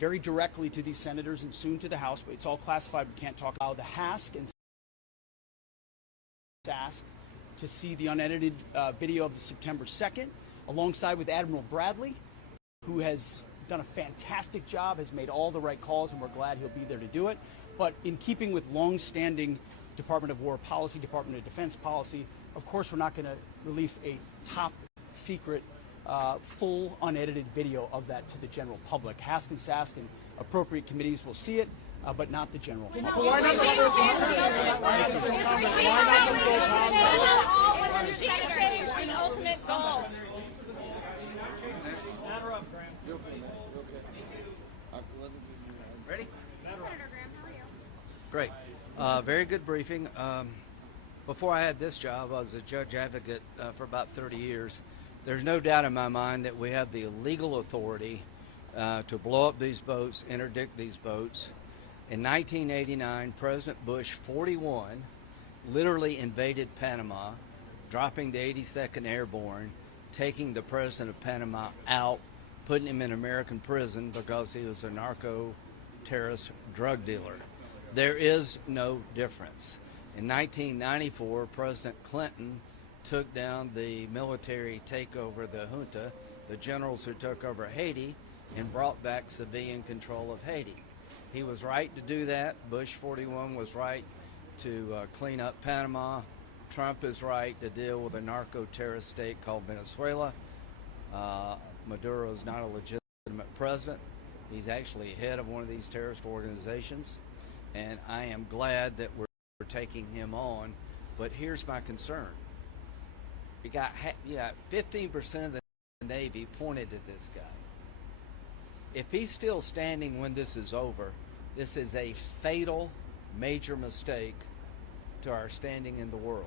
very directly to these senators and soon to the House, but it's all classified. We can't talk about the Hask and Sask to see the unedited video of September 2nd, alongside with Admiral Bradley, who has done a fantastic job, has made all the right calls, and we're glad he'll be there to do it. But in keeping with long-standing Department of War policy, Department of Defense policy, of course we're not going to release a top secret, full unedited video of that to the general public. Hask and Sask and appropriate committees will see it, but not the general public. Ready? Great. Very good briefing. Before I had this job, I was a judge advocate for about 30 years. There's no doubt in my mind that we have the legal authority to blow up these boats, interdict these boats. In 1989, President Bush 41 literally invaded Panama, dropping the 82nd Airborne, taking the president of Panama out, putting him in American prison because he was a narco-terrorist drug dealer. There is no difference. In 1994, President Clinton took down the military takeover, the junta, the generals who took over Haiti, and brought back civilian control of Haiti. He was right to do that. Bush 41 was right to clean up Panama. Trump is right to deal with a narco-terrorist state called Venezuela. Maduro is not a legitimate president. He's actually head of one of these terrorist organizations, and I am glad that we're taking him on. But here's my concern. You got 15% of the Navy pointed at this guy. If he's still standing when this is over, this is a fatal, major mistake to our standing in the world.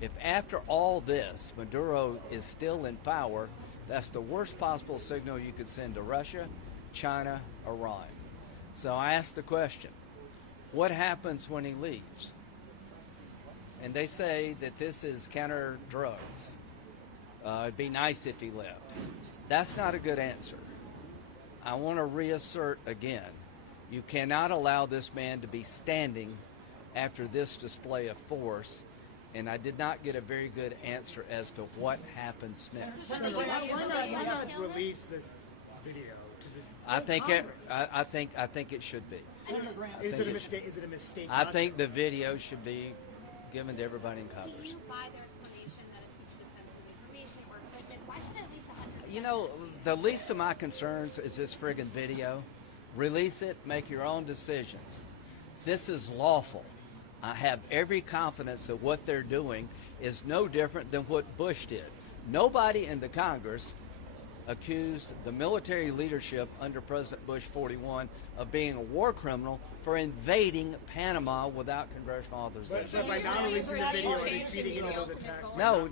If after all this, Maduro is still in power, that's the worst possible signal you could send to Russia, China, Iran. So I asked the question, what happens when he leaves? And they say that this is counter drugs. It'd be nice if he left. That's not a good answer. I want to reassert again, you cannot allow this man to be standing after this display of force, and I did not get a very good answer as to what happens next. Why not release this video to the I think it should be. Is it a mistake? Is it a mistake? I think the video should be given to everybody in Congress. Do you buy their explanation that it's because of sensitive information or equipment? Why should at least 100%? You know, the least of my concerns is this friggin' video. Release it, make your own decisions. This is lawful. I have every confidence that what they're doing is no different than what Bush did. Nobody in the Congress accused the military leadership under President Bush 41 of being a war criminal for invading Panama without congressional authorization. So by not releasing the video, are they feeding into those attacks? No,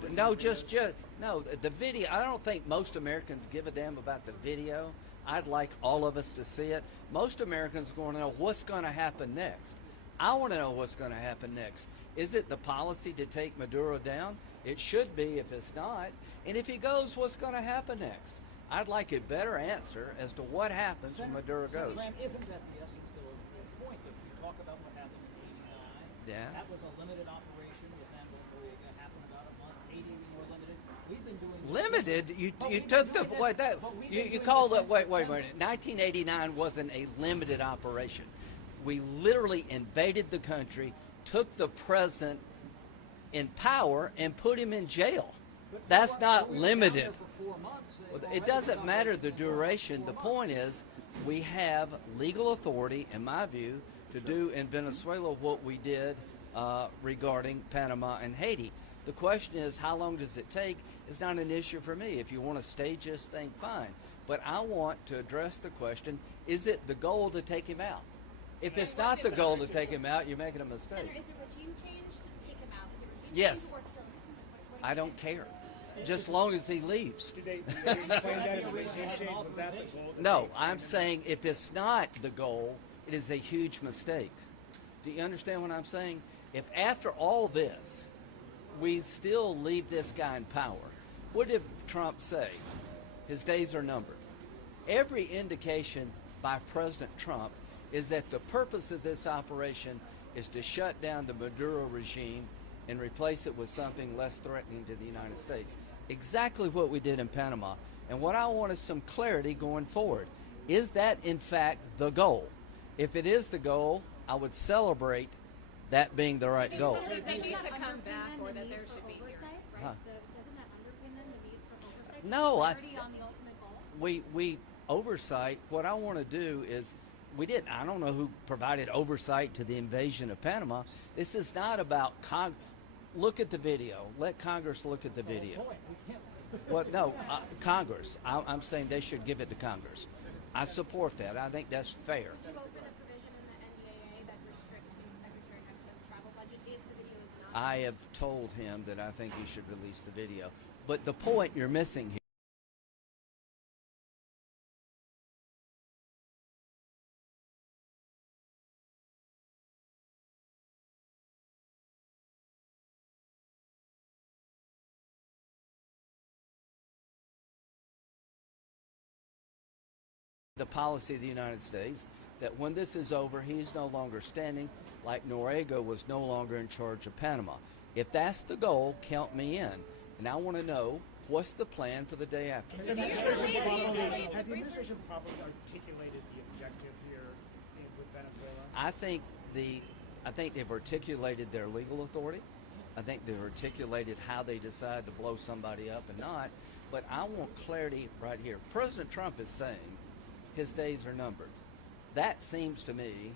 the video, I don't think most Americans give a damn about the video. I'd like all of us to see it. Most Americans are going to know what's going to happen next. I want to know what's going to happen next. Is it the policy to take Maduro down? It should be if it's not. And if he goes, what's going to happen next? I'd like a better answer as to what happens when Maduro goes. Graham, isn't that the essence of the point? If you talk about what happened in 89, that was a limited operation with Noriega, happened about a month. 80 more limited. We've been doing limited. You took the wait that you called it. Wait a minute. 1989 wasn't a limited operation. We literally invaded the country, took the president in power, and put him in jail. That's not limited. It doesn't matter the duration. The point is, we have legal authority, in my view, to do in Venezuela what we did regarding Panama and Haiti. The question is, how long does it take? It's not an issue for me. If you want to stage this thing, fine. But I want to address the question, is it the goal to take him out? If it's not the goal to take him out, you're making a mistake. Senator, is it regime change to take him out? Is it regime Yes. change or kill him? I don't care. Just as long as he leaves. Did they explain that as a regime change? Was that the goal? No, I'm saying if it's not the goal, it is a huge mistake. Do you understand what I'm saying? If after all this, we still leave this guy in power, what did Trump say? His days are numbered. Every indication by President Trump is that the purpose of this operation is to shut down the Maduro regime and replace it with something less threatening to the United States. Exactly what we did in Panama. And what I want is some clarity going forward. Is that, in fact, the goal? If it is the goal, I would celebrate that being the right goal. They need to come back, or that there should be hearings. Huh. Doesn't that underpin them the need for oversight? No, Clarity on the ultimate goal? we oversight. What I want to do is, I don't know who provided oversight to the invasion of Panama. This is not about look at the video. Let Congress look at the video. Well, no, Congress. I'm saying they should give it to Congress. I support that. I think that's fair. Do you vote for the provision in the NDAA that restricts Secretary Hegseth's travel budget if the video is not? I have told him that I think he should release the video. But the point you're missing here. The policy of the United States that when this is over, he's no longer standing, like Noriega was no longer in charge of Panama. If that's the goal, count me in. And I want to know, what's the plan for the day after? Has the administration properly articulated the objective here with Venezuela? I think they've articulated their legal authority. I think they've articulated how they decide to blow somebody up and not. But I want clarity right here. President Trump is saying his days are numbered. That seems to me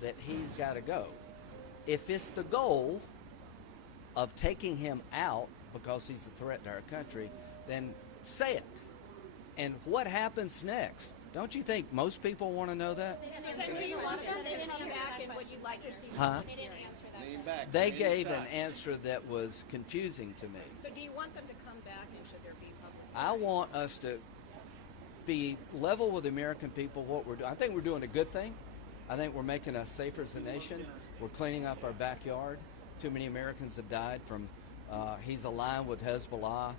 that he's got to go. If it's the goal of taking him out because he's a threat to our country, then say it. And what happens next? Don't you think most people want to know that? Do you want them to come back, and would you like to see Huh? They didn't answer that. They gave an answer that was confusing to me. So do you want them to come back, and should there be public I hearings? want us to be level with the American people. What we're doing, I think we're doing a good thing. I think we're making us safer as a nation. We're cleaning up our backyard. Too many Americans have died from. He's aligned with Hezbollah.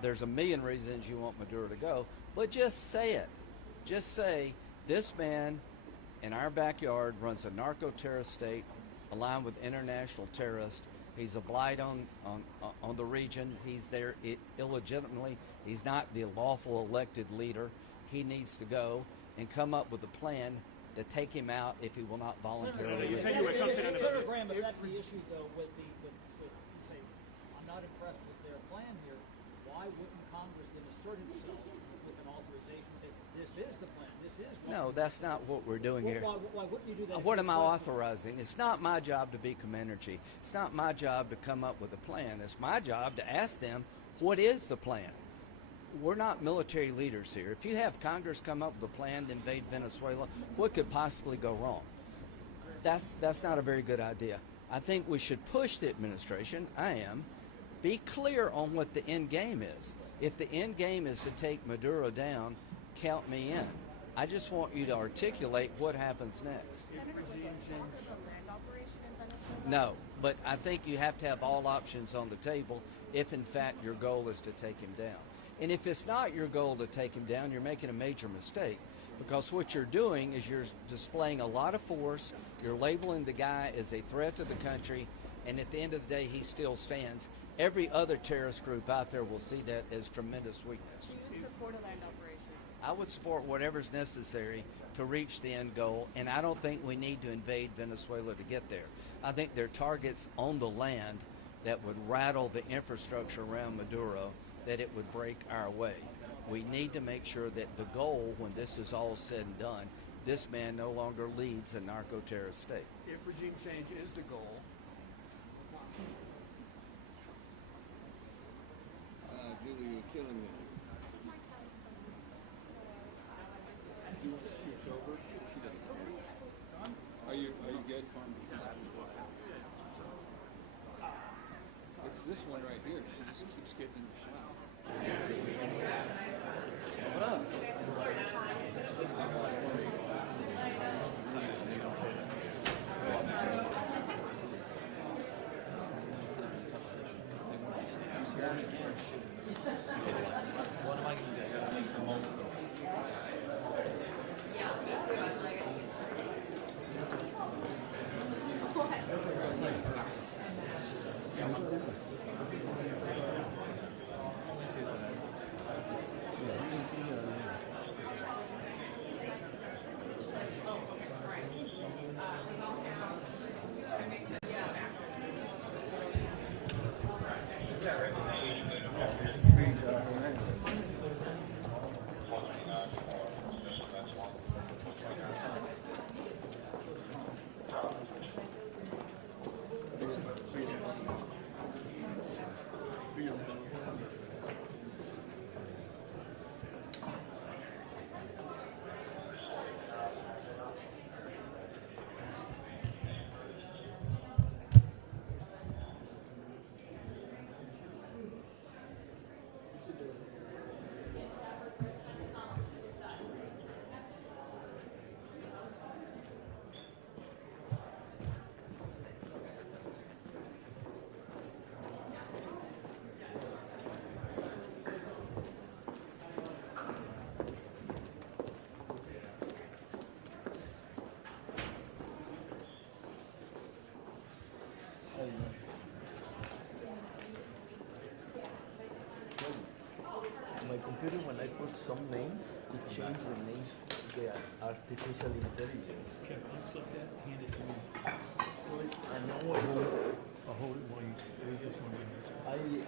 There's a million reasons you want Maduro to go, but just say it. Just say this man in our backyard runs a narco-terrorist state, aligned with international terrorists. He's a blight on the region. He's there illegitimately. He's not the lawful elected leader. He needs to go and come up with a plan to take him out if he will not voluntarily. Senator Graham, if that's the issue, though, with say, I'm not impressed with their plan here, why wouldn't Congress then assert itself with an authorization and say, this is the plan, this is what No, that's not what we're doing here. Why wouldn't you do that? What am I authorizing? It's not my job to be Commander-in-Chief. It's not my job to come up with a plan. It's my job to ask them, what is the plan? We're not military leaders here. If you have Congress come up with a plan to invade Venezuela, what could possibly go wrong? That's not a very good idea. I think we should push the administration. Be clear on what the end game is. If the end game is to take Maduro down, count me in. I just want you to articulate what happens next. No, but I think you have to have all options on the table if, in fact, your goal is to take him down. And if it's not your goal to take him down, you're making a major mistake, because what you're doing is you're displaying a lot of force, you're labeling the guy as a threat to the country, and at the end of the day, he still stands. Every other terrorist group out there will see that as tremendous weakness. Do you support a land operation? I would support whatever's necessary to reach the end goal, and I don't think we need to invade Venezuela to get there. I think there are targets on the land that would rattle the infrastructure around Maduro, that it would break our way. We need to make sure that the goal, when this is all said and done, this man no longer leads a narco-terrorist state. If regime change is the goal, Julie, you're killing me. Do you want to scooch over? She doesn't. Are you good? It's this one right here. She just keeps getting in the shot. What up? What am I going to do? some names, to change the names of the artificial intelligence. Can you flip that? Hand it to me. I know I'll hold it while you just want to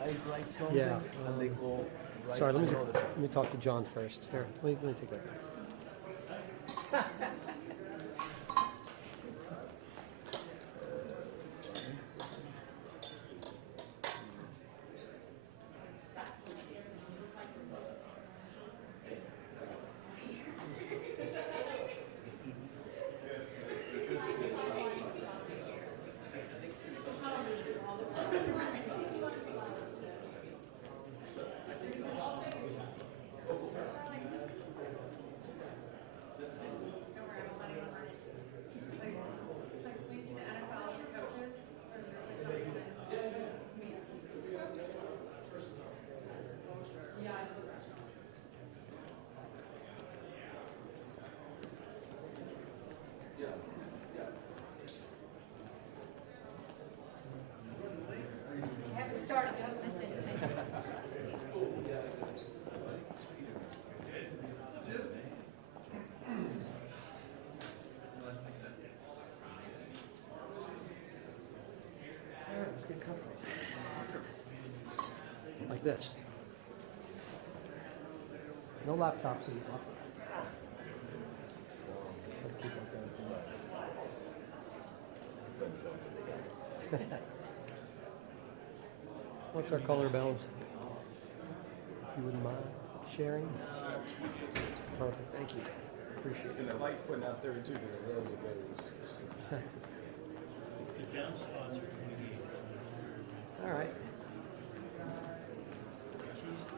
I write something Yeah, and they go write Sorry, another. let me talk to John first. Here, let me take that. Started, you haven't missed anything. Let's get comfortable. Like this. No laptops in the buffer. Let's keep on going. What's our color balance? If you wouldn't mind sharing. Perfect, thank you. Appreciate it. And the light's putting out 32 because the roads are good. The down spots are 28, so it's very nice. All right. Keys 32.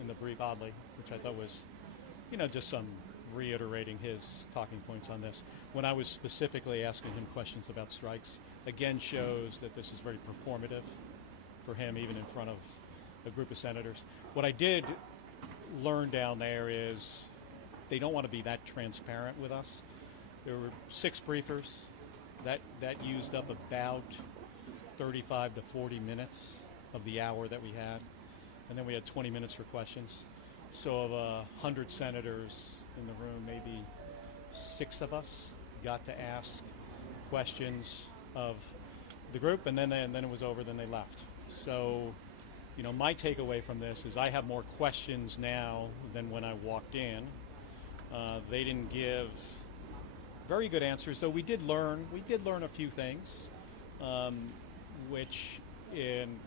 In the brief, oddly, which I thought was, just some reiterating his talking points on this. When I was specifically asking him questions about strikes, again shows that this is very performative for him, even in front of a group of senators. What I did learn down there is they don't want to be that transparent with us. There were 6 briefers that used up about 35 to 40 minutes of the hour that we had. And then we had 20 minutes for questions. So of 100 senators in the room, maybe 6 of us got to ask questions of the group, and then it was over, then they left. So, my takeaway from this is I have more questions now than when I walked in. They didn't give very good answers, so we did learn a few things, which in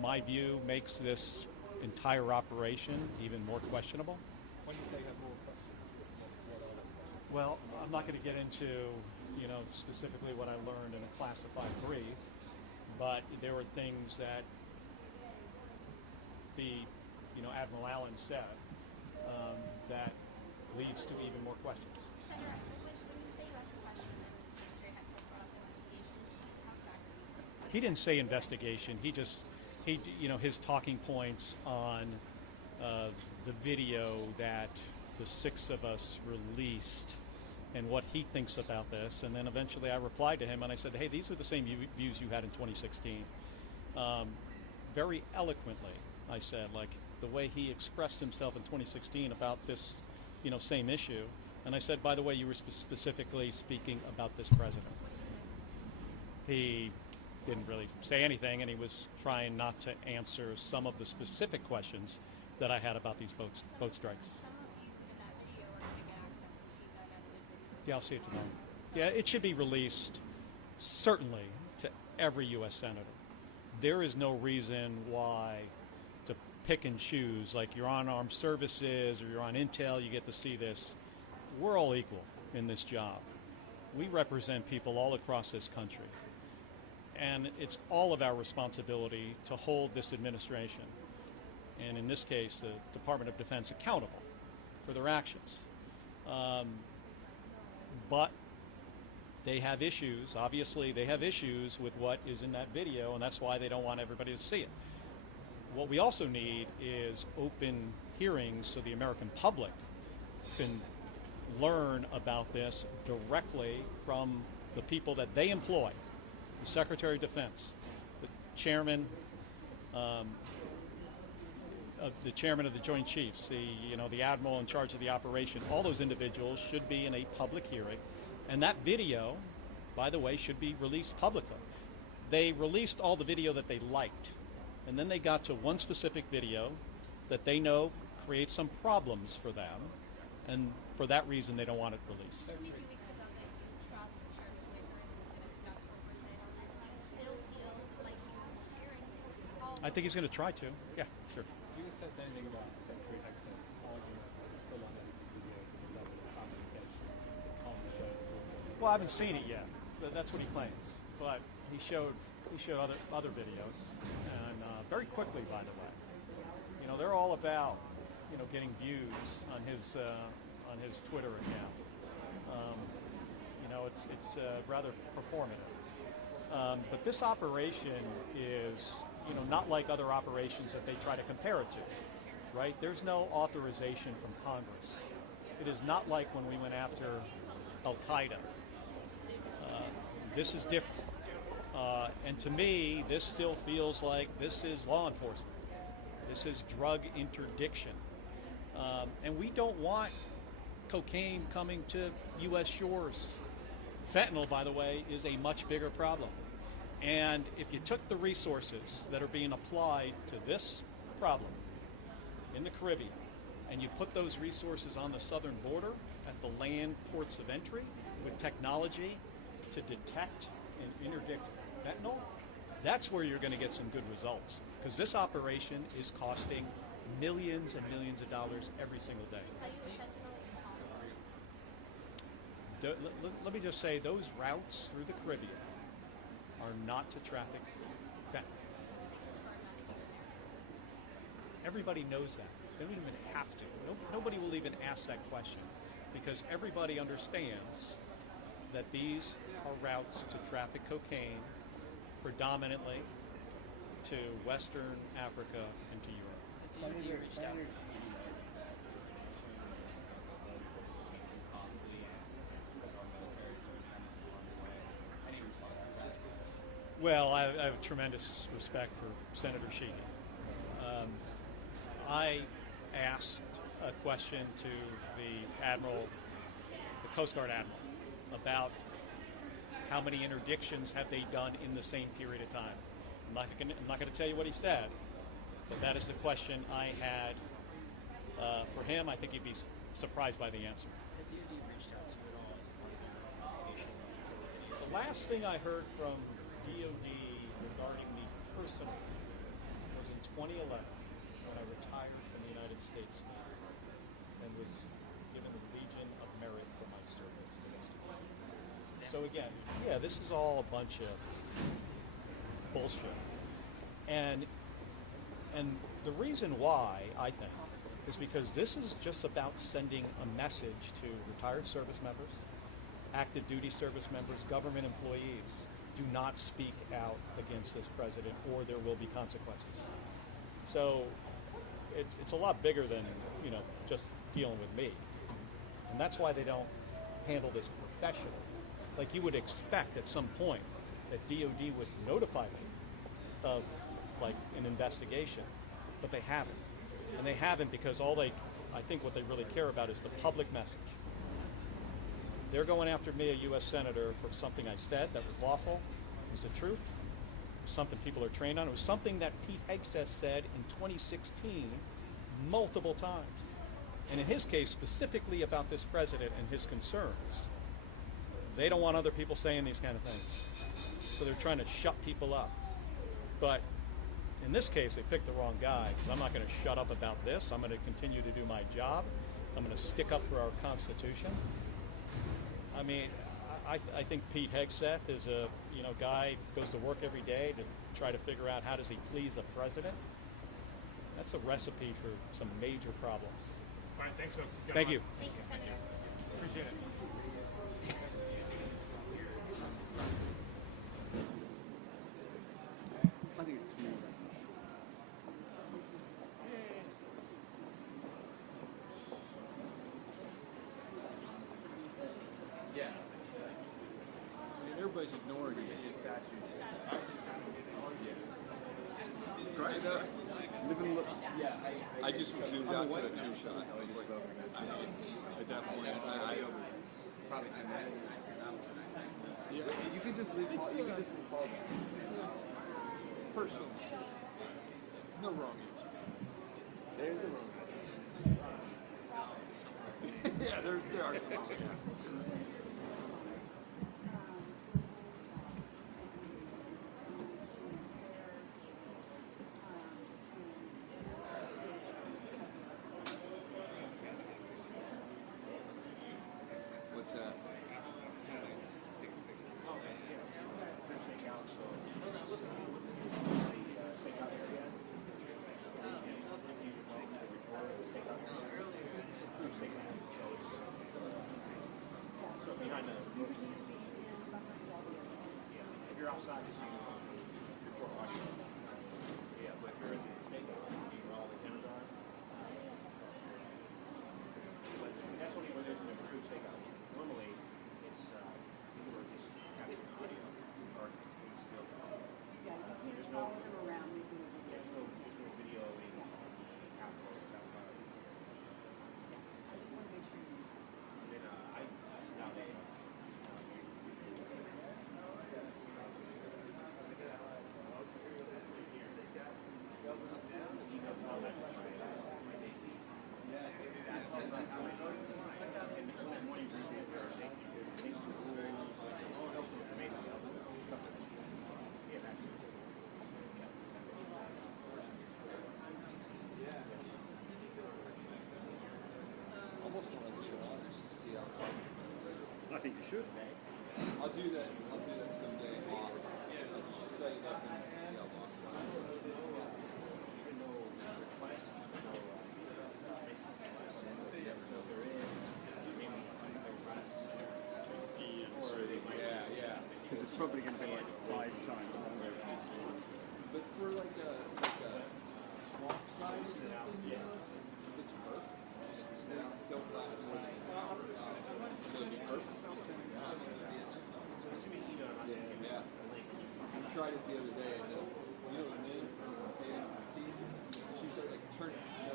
my view makes this entire operation even more questionable. When you say you have more questions, what are those questions? Well, I'm not going to get into, specifically what I learned in a classified brief, but there were things that the, Admiral Allen said that leads to even more questions. Senator, when you say you asked a question and Secretary Hegseth brought up investigation, how exactly? He didn't say investigation. His talking points on the video that the 6 of us released and what he thinks about this. And then eventually I replied to him and I said, hey, these are the same views you had in 2016. Very eloquently, I said, like the way he expressed himself in 2016 about this, same issue. And I said, by the way, you were specifically speaking about this president. He didn't really say anything, and he was trying not to answer some of the specific questions that I had about these boat strikes. Some of you in that video are going to get access to see that edited video. Yeah, I'll see it tomorrow. Yeah, it should be released certainly to every U.S. senator. There is no reason why to pick and choose, like you're on armed services or you're on intel, you get to see this. We're all equal in this job. We represent people all across this country. And it's all of our responsibility to hold this administration, and in this case, the Department of Defense, accountable for their actions. But they have issues. Obviously, they have issues with what is in that video, and that's why they don't want everybody to see it. What we also need is open hearings so the American public can learn about this directly from the people that they employ. The Secretary of Defense, the chairman of the Joint Chiefs, the admiral in charge of the operation. All those individuals should be in a public hearing, and that video, by the way, should be released publicly. They released all the video that they liked, and then they got to one specific video that they know creates some problems for them, and for that reason they don't want it released. A few weeks ago that you trust Church Whitmer is going to conduct oversight on this. Do you still feel like he will hold hearings? I think he's going to try to. Yeah, sure. Do you sense anything about Secretary Hegseth's argument for long edited videos and the level of classification on the show? Well, I haven't seen it yet. That's what he claims. But he showed other videos, and very quickly, by the way. They're all about getting views on his Twitter account. It's rather performative. But this operation is not like other operations that they try to compare it to, right? There's no authorization from Congress. It is not like when we went after Al-Qaeda. This is different. And to me, this still feels like this is law enforcement. This is drug interdiction. And we don't want cocaine coming to U.S. shores. Fentanyl, by the way, is a much bigger problem. And if you took the resources that are being applied to this problem in the Caribbean, and you put those resources on the southern border at the land ports of entry with technology to detect and interdict fentanyl, that's where you're going to get some good results. Because this operation is costing millions and millions of dollars every single day. Let me just say, those routes through the Caribbean are not to traffic fentanyl. Everybody knows that. They don't even have to. Nobody will even ask that question, because everybody understands that these are routes to traffic cocaine predominantly to Western Africa and to Europe. Well, I have tremendous respect for Senator Sheehy. I asked a question to the Coast Guard Admiral, about how many interdictions have they done in the same period of time. I'm not going to tell you what he said, but that is the question I had for him. I think he'd be surprised by the answer. Has DoD reached out to you at all as part of their investigation? The last thing I heard from DoD regarding me personally was in 2011, when I retired from the United States and was given the Legion of Merit for my service to this country. So again, yeah, this is all a bunch of bullshit. And the reason why, I think, is because this is just about sending a message to retired service members, active duty service members, government employees. Do not speak out against this president, or there will be consequences. So it's a lot bigger than just dealing with me, and that's why they don't handle this professionally. Like you would expect at some point that DoD would notify me of like an investigation, but they haven't, and they haven't because I think what they really care about is the public message. They're going after me, a U.S. Senator, for something I said that was lawful. It was the truth. It was something people are trained on. It was something that Pete Hegseth said in 2016 multiple times. And in his case, specifically about this president and his concerns. They don't want other people saying these kind of things. So they're trying to shut people up. But in this case, they picked the wrong guy, because I'm not going to shut up about this. I'm going to continue to do my job. I'm going to stick up for our Constitution. I mean, I think Pete Hegseth is a guy who goes to work every day to try to figure out how does he please the president. That's a recipe for some major problems. All right, thanks, folks. Thank you. Thank you, Senator. Appreciate it. I think it's more. Yeah. I mean, everybody's ignoring it. Right? I just zoomed out to a two-shot. I was like, at that point, I probably 10 minutes. Yeah, you can just leave. You can just follow that. Personal. No wrong answer. There's the wrong answer. Yeah, there are some. Yeah. What's that? Behind the if you're outside, just record audio. Yeah, but if you're at the stakeout, you know all the cameras are. But that's only when there's an improved stakeout. Normally, it's people are just capturing audio or still. There's no video in outdoor. Then now they. I think you should. I'll do that. I'll do that someday off. I'll just set it up and see how long. Yeah. Because it's probably going to be like 5 times longer. But for like a swamp size, it's perfect. Don't last more than an hour. So it'd be perfect. Yeah. I tried it the other day, and you know the name from she was like, turn it. No,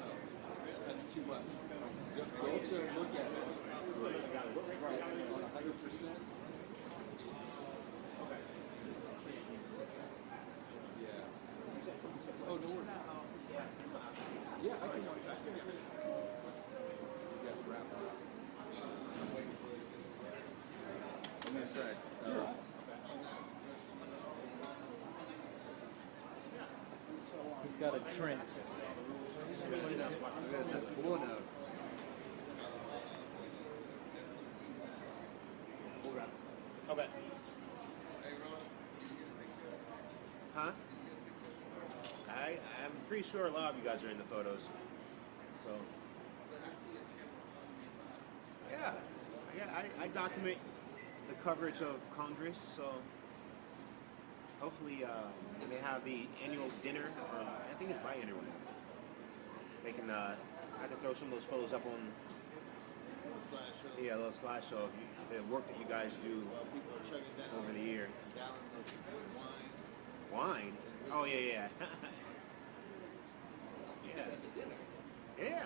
that's too much. Go up there and look at it. On 100%. Yeah. Oh, no worries. Yeah, I can. Yeah, wrap it up. I'm going to say. He's got a Trent. Okay. Huh? I'm pretty sure a lot of you guys are in the photos. So. Yeah. I document the coverage of Congress, so hopefully when they have the annual dinner, I think it's biannual. They can I can throw some of those photos up on a little slideshow of the work that you guys do over the year. Wine? Oh yeah. Yeah.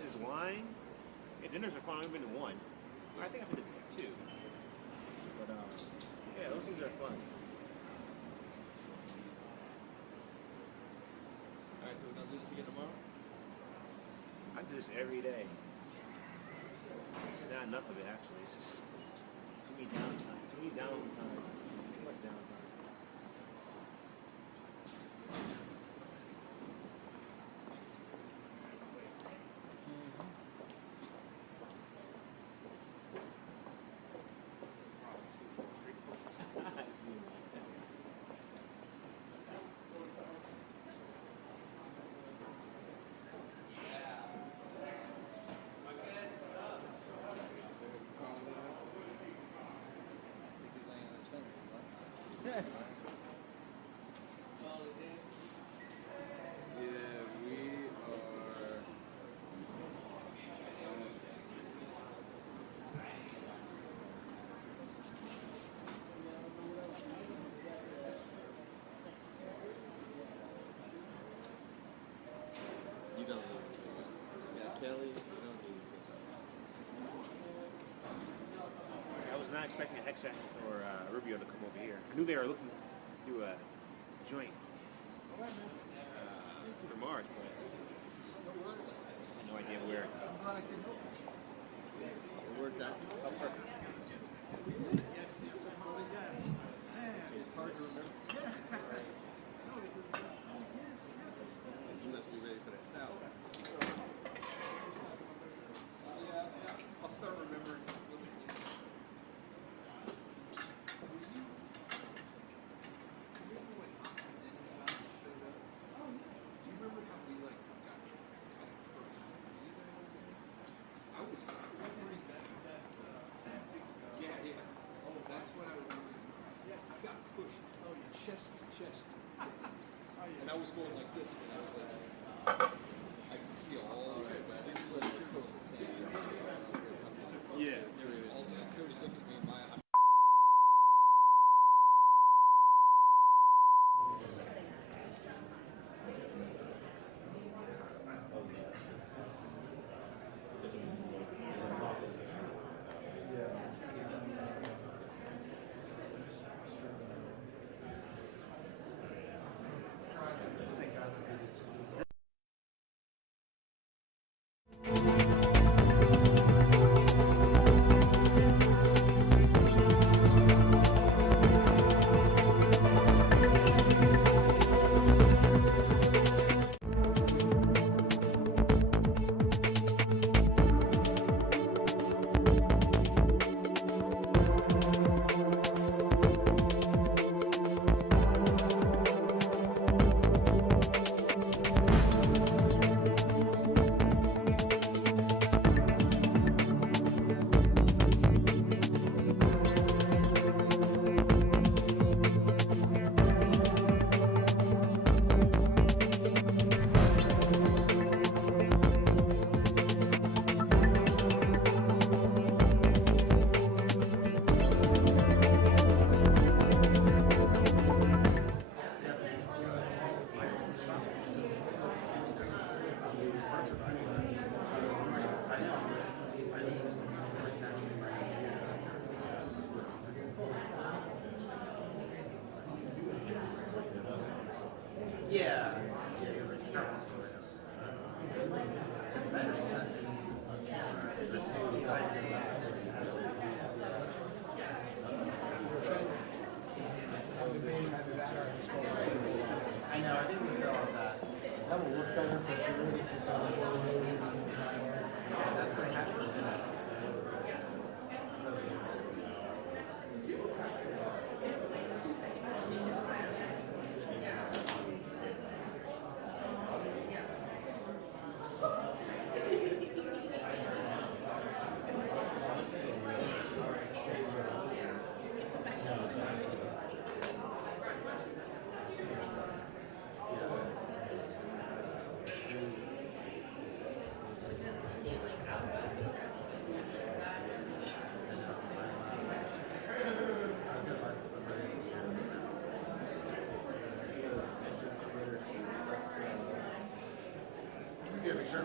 There's wine. Yeah, dinners are fun. I've been to one. I think I've been to 2. But yeah, those things are fun. Alright, so we're gonna do this again tomorrow? I do this every day. It's not not enough of it actually. It's just too many downtime. Too many downtime. Too much downtime. I was not expecting Hegseth or Rubio to come over here. I knew they were looking to do a joint for Mars, but I had no idea where. It worked out. How perfect. Yes, yes, I'm probably got it. It's hard to remember. No, because yes, yes. You must be ready for that salad. Yeah, I'll start remembering. And I was going like this, and I was like, I could see all of it, but I didn't really yeah, there it is. All the security's looking at me in my eye. Yeah. It's nice. I know, I think we fell on that. That will work better for sure. That's what happened. Sure.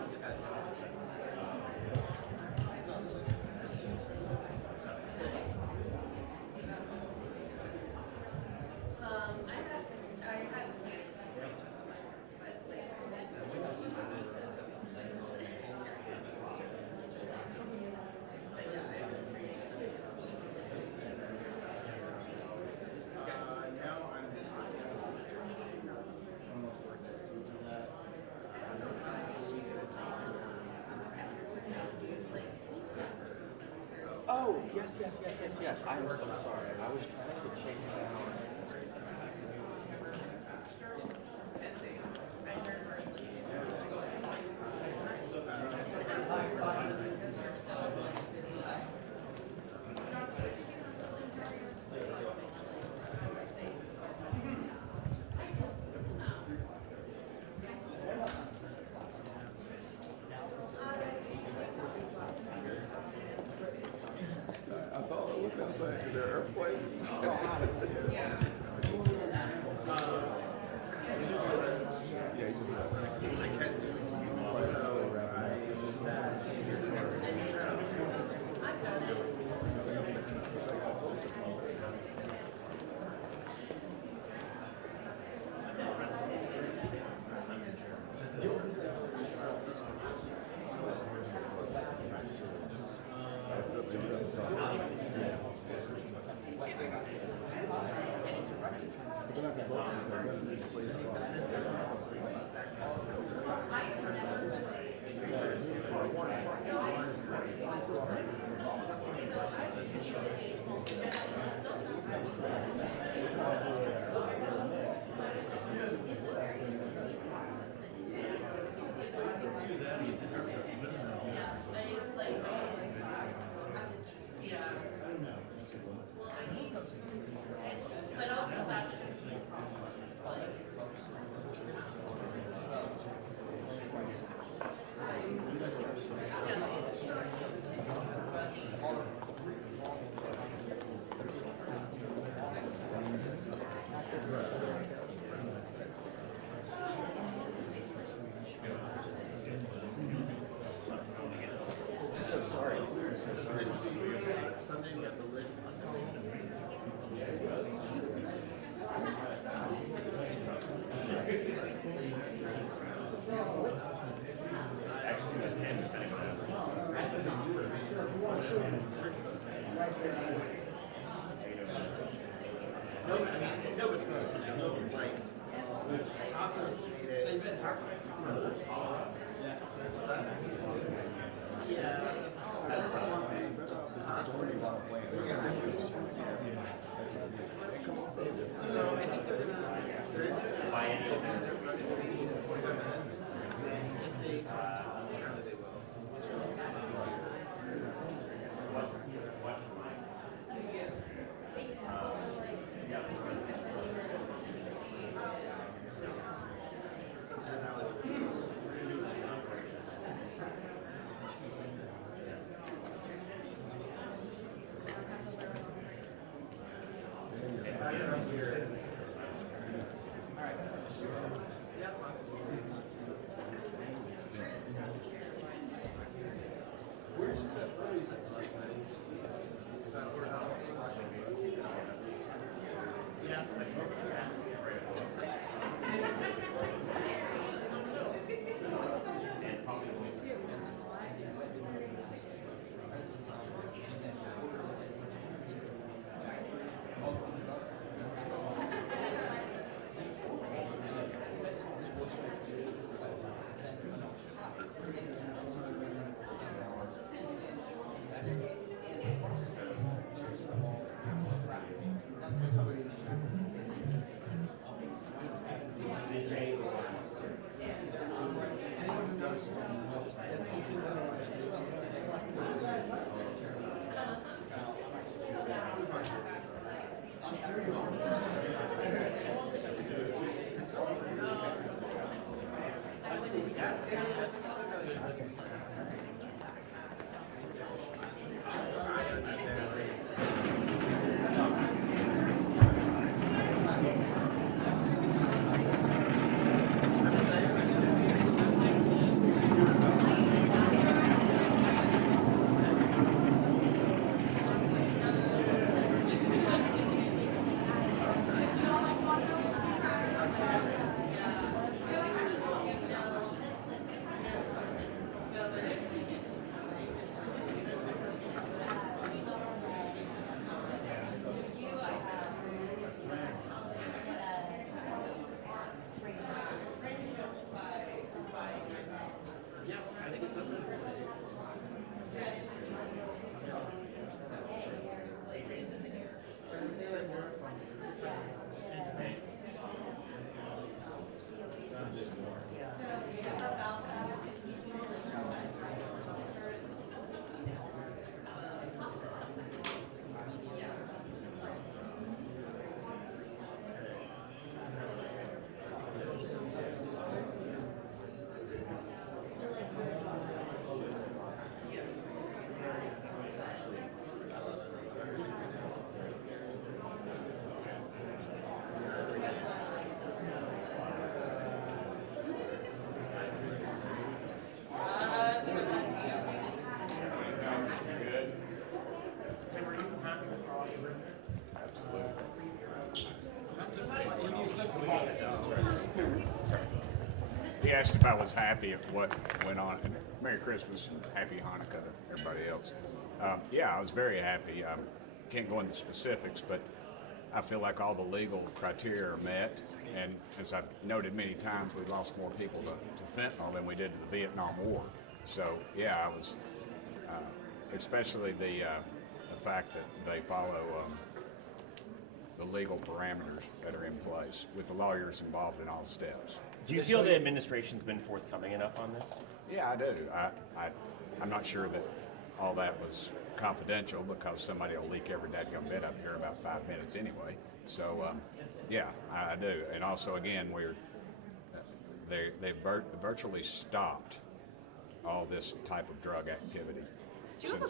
Yes. I am so sorry. I was trying to chase down. I saw it. What that say? Is there an earthquake? Yeah, you can do Sorry. Sunday we have the lid He asked if I was happy at what went on. And Merry Christmas and Happy Hanukkah to everybody else. Yeah, I was very happy. Can't go into specifics, but I feel like all the legal criteria are met. And as I've noted many times, we lost more people to fentanyl than we did to the Vietnam War. So yeah, I was, especially the fact that they follow the legal parameters that are in place with the lawyers involved in all steps. Do you feel the administration's been forthcoming enough on this? Yeah, I do. I'm not sure that all that was confidential because somebody will leak every dadgum bit up here in about 5 minutes anyway. So, yeah, I do. And also, again, they virtually stopped all this type of drug activity. Do you have a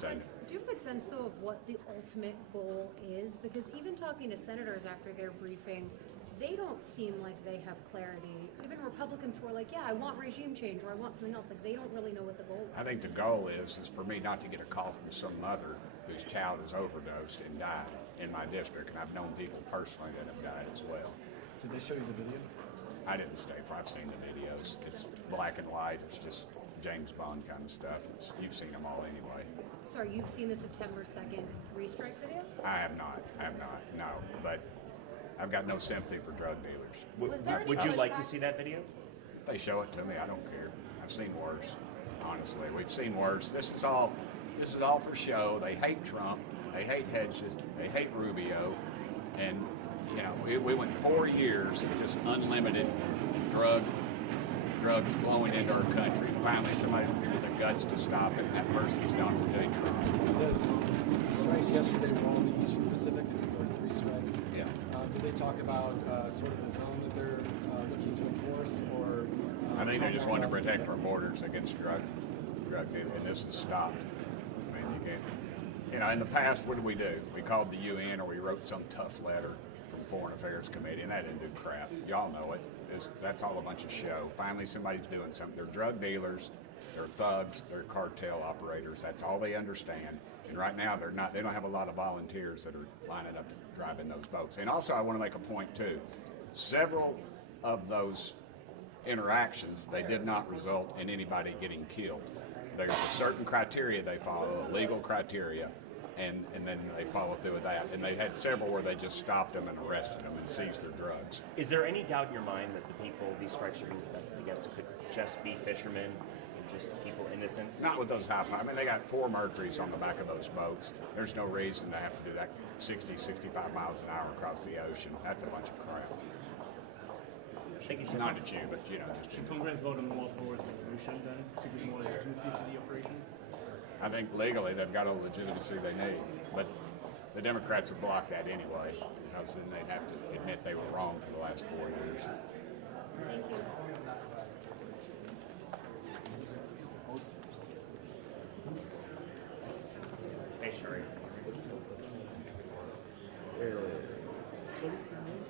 good sense, though, of what the ultimate goal is? Because even talking to senators after their briefing, they don't seem like they have clarity. Even Republicans who are like, yeah, I want regime change or I want something else, like they don't really know what the goal is. I think the goal is for me not to get a call from some mother whose child has overdosed and died in my district, and I've known people personally that have died as well. Did they show you the video? I didn't stay for. I've seen the videos. It's black and white. It's just James Bond kind of stuff. You've seen them all anyway. Sorry, you've seen the September 2nd restrike video? I have not, no. But I've got no sympathy for drug dealers. Would you like to see that video? If they show it to me, I don't care. I've seen worse, honestly. We've seen worse. This is all for show. They hate Trump. They hate Hegseth. They hate Rubio. And, you know, we went 4 years of just unlimited drugs flowing into our country. Finally, somebody with the guts to stop it, and that person's Donald J. Trump. The strikes yesterday were all in the Eastern Pacific. I think there were 3 strikes. Yeah. Did they talk about sort of the zone that they're looking to enforce, or? I think they just want to protect our borders against drug dealing, and this is stopped. I mean, you can't. You know, in the past, what did we do? We called the UN, or we wrote some tough letter from Foreign Affairs Committee, and that didn't do crap. Y'all know it. That's all a bunch of show. Finally, somebody's doing something. They're drug dealers, they're thugs, they're cartel operators. That's all they understand. And right now, they don't have a lot of volunteers that are lining up to drive in those boats. And also, I want to make a point too. Several of those interactions, they did not result in anybody getting killed. There's a certain criteria they follow, a legal criteria, and then they follow through with that. And they had several where they just stopped them and arrested them and seized their drugs. Is there any doubt in your mind that the people these strikes are being conducted against could just be fishermen and just people innocents? Not with those high. I mean, they got 4 Mercuries on the back of those boats. There's no reason to have to do that 60, 65 miles an hour across the ocean. That's a bunch of crap. Not at you, but you know, just. Should Congress vote on more towards resolution then to give more legitimacy to the operations? I think legally they've got all the legitimacy they need, but the Democrats have blocked that anyway, because then they'd have to admit they were wrong for the last 4 years. Thank you. Hey, Sherry. What is his name?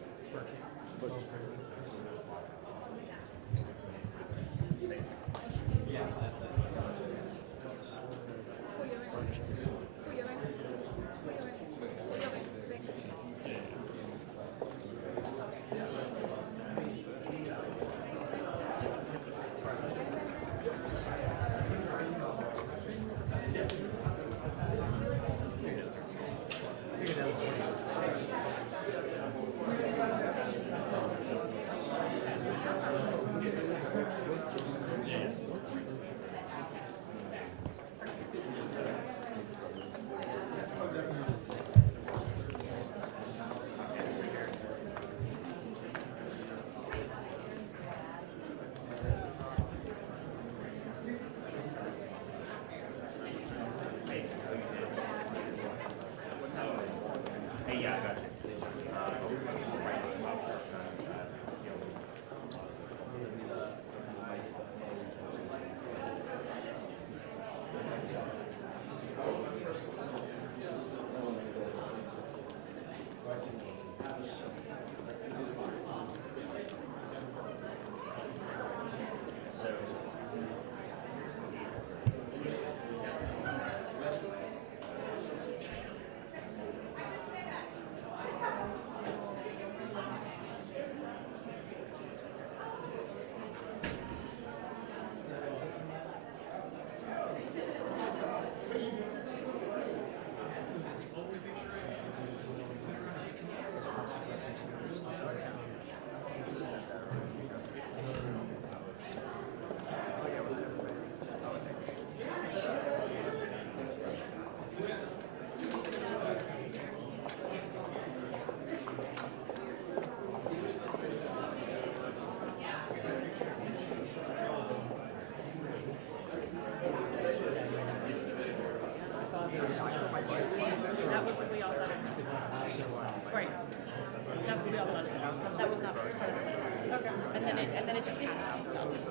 moment, and then it just happens. So.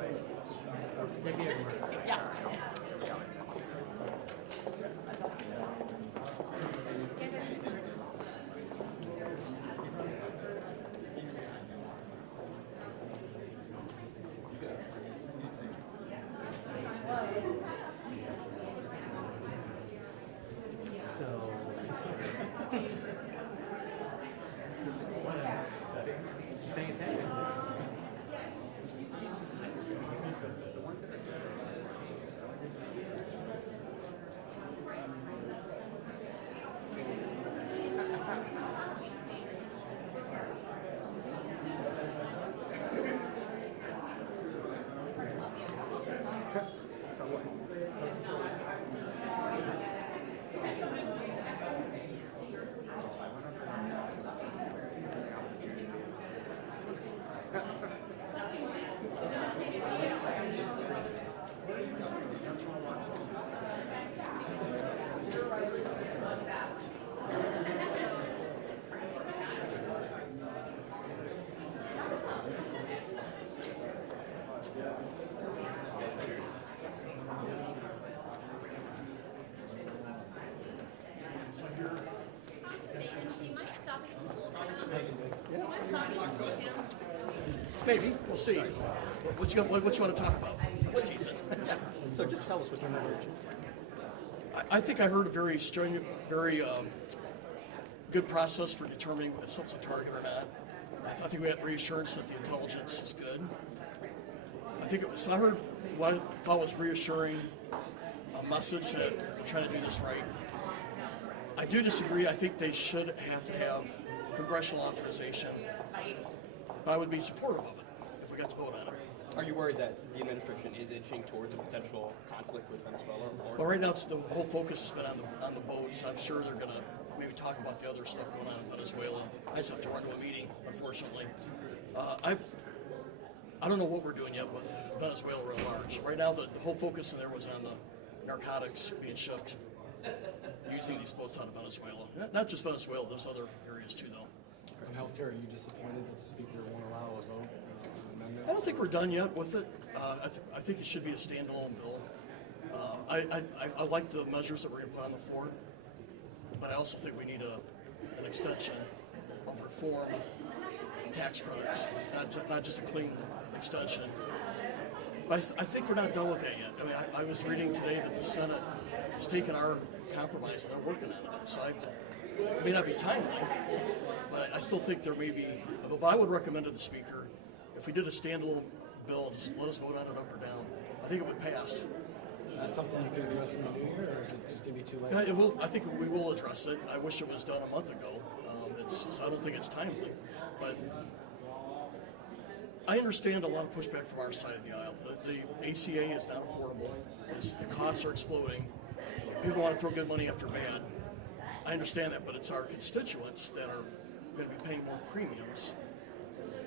Yeah. Maybe. We'll see. What you want to talk about? Let's tease it. Yeah. So just tell us what you heard. I think I heard a very stringent, very good process for determining if something's a target or not. I think we had reassurance that the intelligence is good. I heard what I thought was reassuring, a message that we're trying to do this right. I do disagree. I think they should have to have congressional authorization, but I would be supportive of it if we got to vote on it. Are you worried that the administration is inching towards a potential conflict with Venezuela? Well, right now the whole focus has been on the boats. I'm sure they're going to maybe talk about the other stuff going on in Venezuela. I just have to run to a meeting, unfortunately. I don't know what we're doing yet with Venezuela at large. Right now, the whole focus in there was on the narcotics being shipped using these boats out of Venezuela. Not just Venezuela, there's other areas too, though. On healthcare, are you disappointed that the Speaker won't allow a vote? I don't think we're done yet with it. I think it should be a standalone bill. I like the measures that we're going to put on the floor, but I also think we need an extension of reform tax credits, not just a clean extension. But I think we're not done with that yet. I mean, I was reading today that the Senate has taken our compromise and they're working on it. So it may not be timely, but I still think there may be. But I would recommend to the Speaker, if we did a standalone bill, just let us vote on it up or down. I think it would pass. Is this something you could address in the new year, or is it just going to be too late? Yeah, it will. I think we will address it. I wish it was done a month ago. I don't think it's timely, but I understand a lot of pushback from our side of the aisle. The ACA is not affordable. The costs are exploding. People want to throw good money after bad. I understand that, but it's our constituents that are going to be paying more premiums,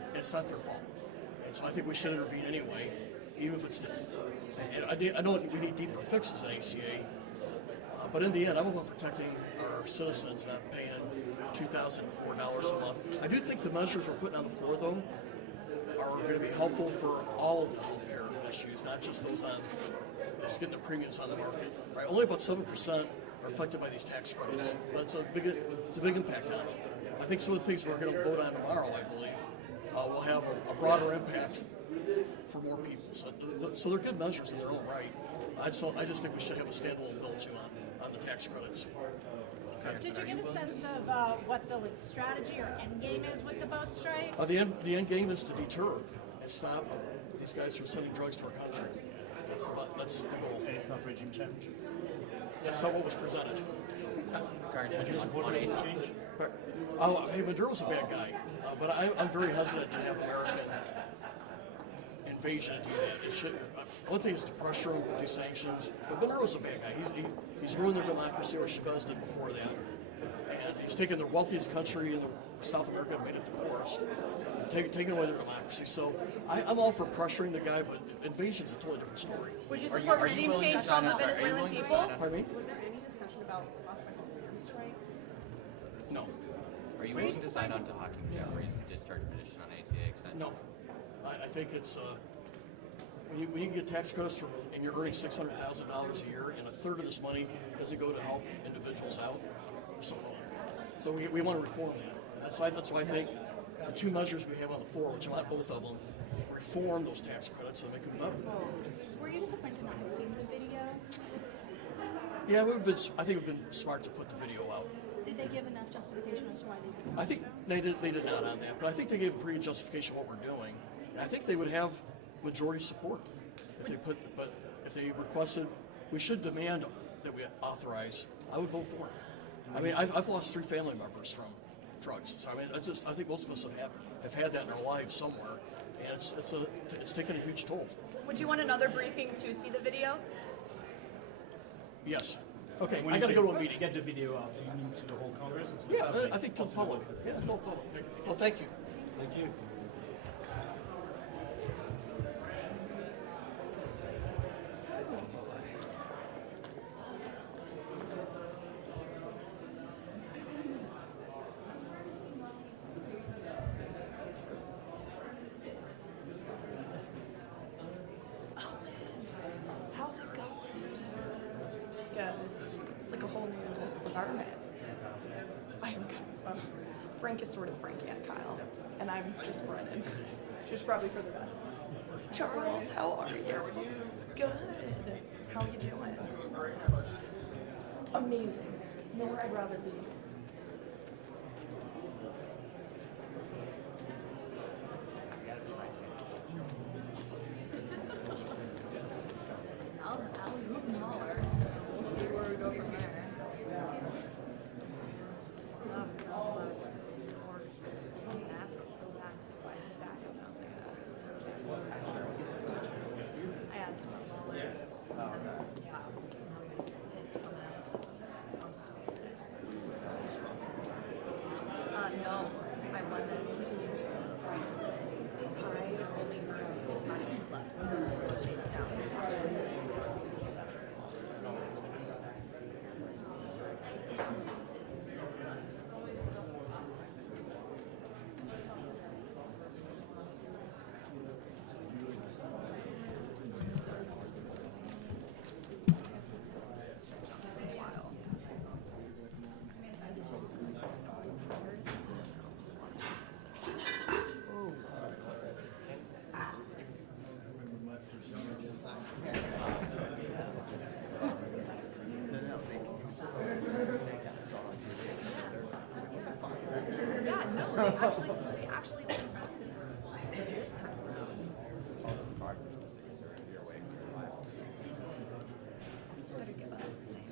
and it's not their fault. And so I think we should intervene anyway, even if it's. And I know we need deeper fixes in ACA, but in the end, I'm about protecting our citizens, not paying $2,000 more a month. I do think the measures we're putting on the floor, though, are going to be helpful for all of the health care issues, not just those on just getting the premiums on the market. Right? Only about 7% are affected by these tax credits, but it's a big impact on it. I think some of the things we're going to vote on tomorrow, I believe, will have a broader impact for more people. So they're good measures in their own right. I just think we should have a standalone bill too on the tax credits. Did you get a sense of what the strategy or end game is with the boat strike? The end game is to deter and stop these guys from sending drugs to our country. That's the goal. And it's not regime change? That's not what was presented. Would you support regime change? Oh, hey, Maduro's a bad guy, but I'm very hesitant to have American invasion do that. It should. One thing is to pressure him, do sanctions, but Maduro's a bad guy. He's ruined their democracy, or Chavez did before that, and he's taken the wealthiest country in South America and made it the poorest, and taken away their democracy. So I'm all for pressuring the guy, but invasion's a totally different story. Would you support regime change from the Venezuelan people? Pardon me? Was there any discussion about the prospect of land strikes? No. Are you willing to sign on to Hakeem Jeffrey's discharge petition on ACA extension? No. I think it's when you get tax credits and you're earning $600,000 a year, and a third of this money doesn't go to help individuals out. So we want to reform that. That's why I think the two measures we have on the floor, which I want both of them, reform those tax credits and make them better. Were you disappointed to not have seen the video? Yeah, I think it would have been smart to put the video out. Did they give enough justification as to why they didn't? I think they did not on that, but I think they gave a pretty good justification of what we're doing. And I think they would have majority support if they requested. We should demand that we authorize. I would vote for it. I mean, I've lost 3 family members from drugs. So I mean, I think most of us have had that in our lives somewhere, and it's taken a huge toll. Would you want another briefing to see the video? Yes. Okay, I got to go to a meeting. Get the video out. Do you mean to the whole Congress? Or to the Yeah, public? I think to the public. Yeah, to the public. Well, thank you. Thank you. How's it going? Good. It's like a whole new environment. Frank is sort of Frank and Kyle, and I'm just Brendan. Just probably for the best. Charles, how are you? Good. How are you doing? Amazing. Nowhere I'd rather be. I'll hoot and holler. We'll see where we go from there. Love Carlos. Or mask is so bad too. I had back and I was like, I asked about Lawler. Yeah. No, I wasn't. I only heard 55 minutes left. Chased down. Yeah, no, they actually went back to this time around. Better give us the same.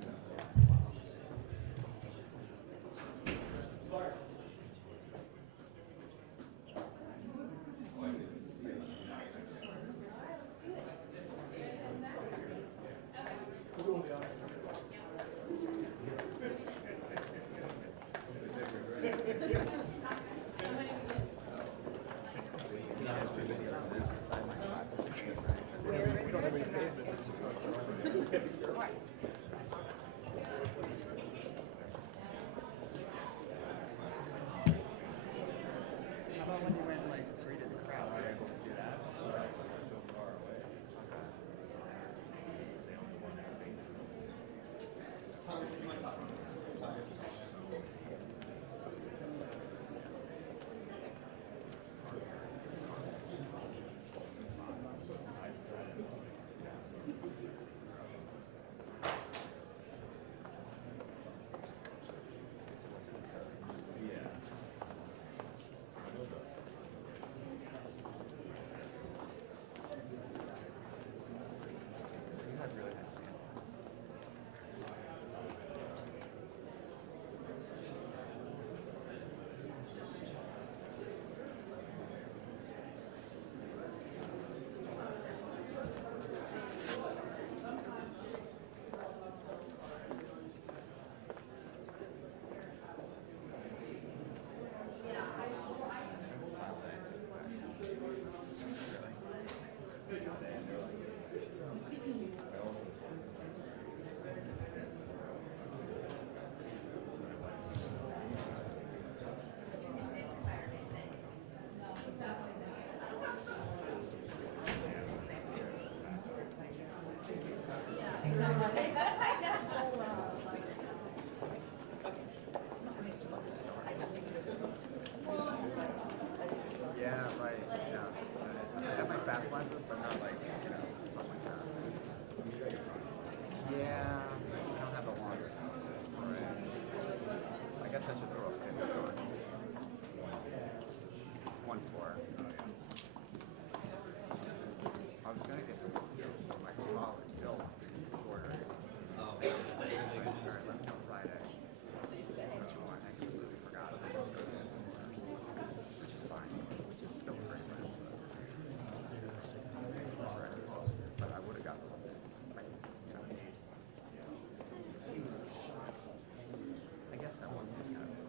sizes, but not like, something like that. Yeah, I don't have the longer houses. Right. I guess I should throw a 50 on. 1 floor. I was gonna get some too. My college bill order. Oh. Let me know Friday. Which one? I completely forgot. So I just go to which is fine. Which is still Christmas. But I would have got like, I guess that one was kind of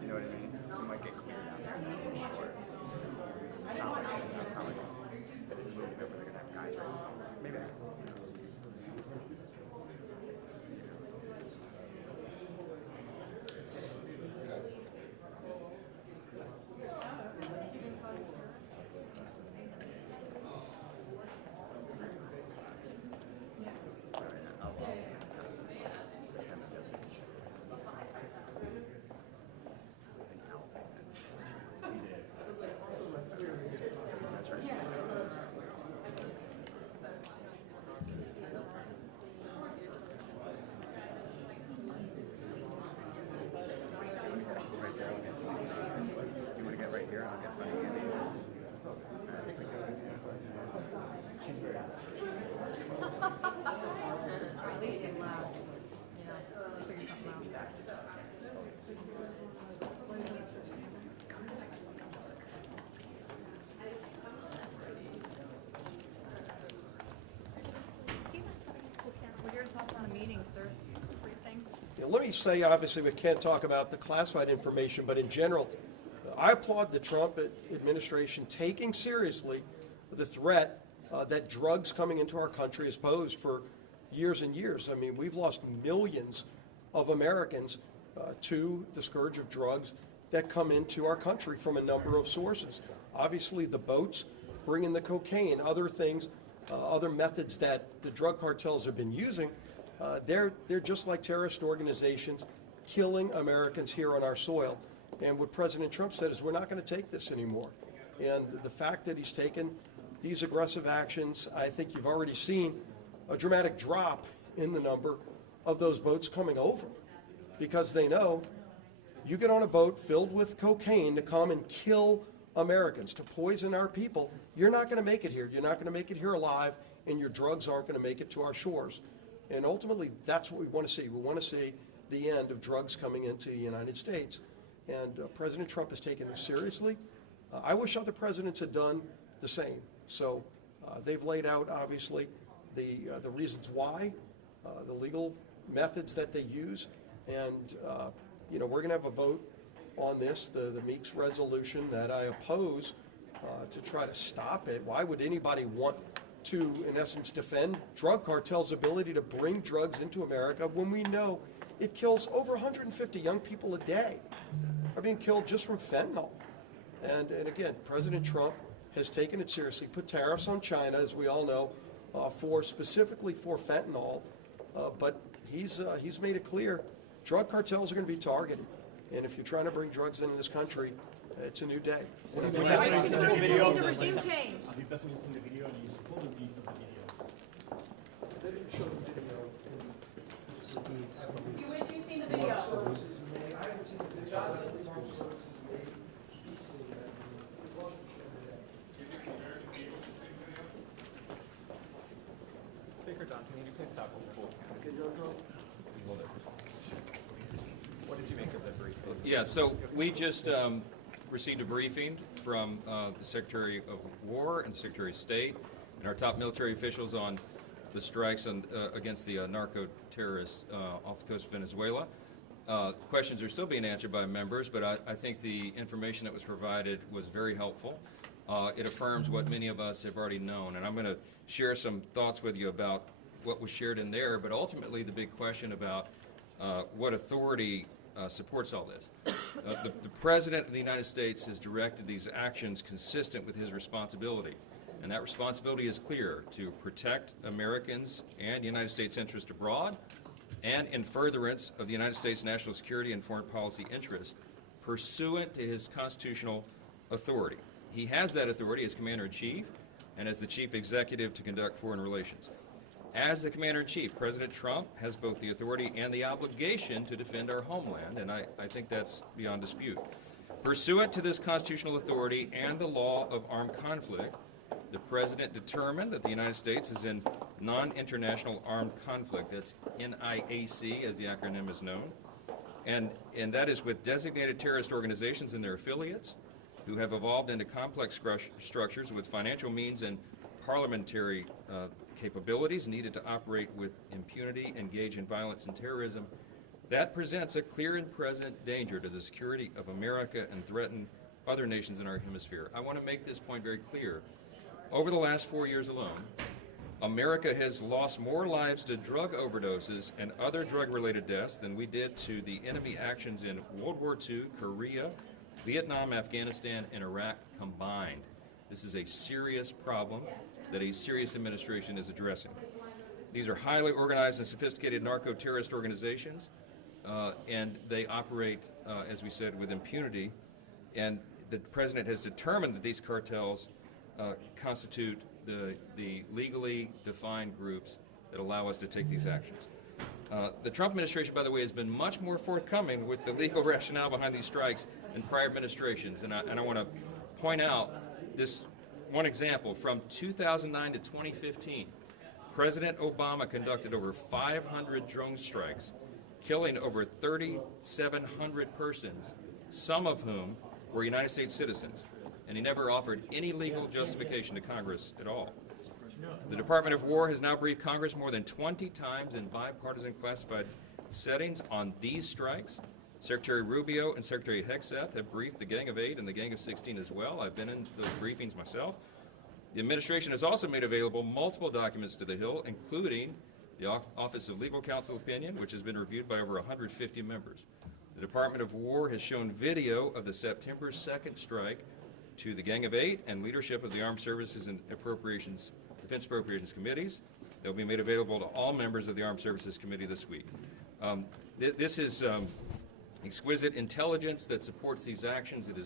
you know what I mean? You might get clear down there for sure. It's not like they didn't move it, but they're gonna have guys right now. Maybe I At least get loud. Yeah, figure something out. What are your thoughts on the meeting, sir? Briefing? Yeah, let me say, obviously, we can't talk about the classified information, but in general, I applaud the Trump administration taking seriously the threat that drugs coming into our country has posed for years and years. I mean, we've lost millions of Americans to the scourge of drugs that come into our country from a number of sources. Obviously, the boats bring in the cocaine, other things, other methods that the drug cartels have been using. They're just like terrorist organizations killing Americans here on our soil. And what President Trump said is, we're not going to take this anymore. And the fact that he's taken these aggressive actions, I think you've already seen a dramatic drop in the number of those boats coming over, because they know you get on a boat filled with cocaine to come and kill Americans, to poison our people, you're not going to make it here. You're not going to make it here alive, and your drugs aren't going to make it to our shores. And ultimately, that's what we want to see. We want to see the end of drugs coming into the United States. And President Trump has taken this seriously. I wish other presidents had done the same. So they've laid out, obviously, the reasons why, the legal methods that they use. And, we're going to have a vote on this, the Meeks resolution that I oppose to try to stop it. Why would anybody want to, in essence, defend drug cartels' ability to bring drugs into America when we know it kills over 150 young people a day are being killed just from fentanyl? And again, President Trump has taken it seriously, put tariffs on China, as we all know, specifically for fentanyl. But he's made it clear drug cartels are going to be targeted. And if you're trying to bring drugs into this country, it's a new day. Are you concerned it's going to regime change? Have you personally seen the video and you support the release of the video? They didn't show the video. You wish you'd seen the video. Speaker Johnson, can you please talk to the full What did you make of the brief? Yeah, so we just received a briefing from the Secretary of War and the Secretary of State and our top military officials on the strikes against the narco-terrorists off the coast of Venezuela. Questions are still being answered by members, but I think the information that was provided was very helpful. it affirms what many of us have already known. And I'm going to share some thoughts with you about what was shared in there, but ultimately the big question about what authority supports all this. The President of the United States has directed these actions consistent with his responsibility. And that responsibility is clear: to protect Americans and United States interests abroad, and in furtherance of the United States national security and foreign policy interests, pursuant to his constitutional authority. He has that authority as Commander-in-Chief and as the Chief Executive to conduct foreign relations. As the Commander-in-Chief, President Trump has both the authority and the obligation to defend our homeland, and I think that's beyond dispute. Pursuant to this constitutional authority and the law of armed conflict, the President determined that the United States is in non-international armed conflict. That's NIAC, as the acronym is known. And that is with designated terrorist organizations and their affiliates who have evolved into complex structures with financial means and parliamentary capabilities needed to operate with impunity, engage in violence and terrorism. That presents a clear and present danger to the security of America and threaten other nations in our hemisphere. I want to make this point very clear. Over the last 4 years alone, America has lost more lives to drug overdoses and other drug-related deaths than we did to the enemy actions in World War II, Korea, Vietnam, Afghanistan, and Iraq combined. This is a serious problem that a serious administration is addressing. These are highly organized and sophisticated narco-terrorist organizations, and they operate, as we said, with impunity. And the President has determined that these cartels constitute the legally defined groups that allow us to take these actions. The Trump administration, by the way, has been much more forthcoming with the legal rationale behind these strikes than prior administrations. And I want to point out this one example. From 2009 to 2015, President Obama conducted over 500 drone strikes, killing over 3,700 persons, some of whom were United States citizens. And he never offered any legal justification to Congress at all. The Department of War has now briefed Congress more than 20 times in bipartisan classified settings on these strikes. Secretary Rubio and Secretary Hegseth have briefed the Gang of 8 and the Gang of 16 as well. I've been in those briefings myself. The administration has also made available multiple documents to the Hill, including the Office of Legal Counsel opinion, which has been reviewed by over 150 members. The Department of War has shown video of the September 2nd strike to the Gang of 8 and leadership of the Armed Services and Defense Appropriations Committees. They'll be made available to all members of the Armed Services Committee this week. This is exquisite intelligence that supports these actions. It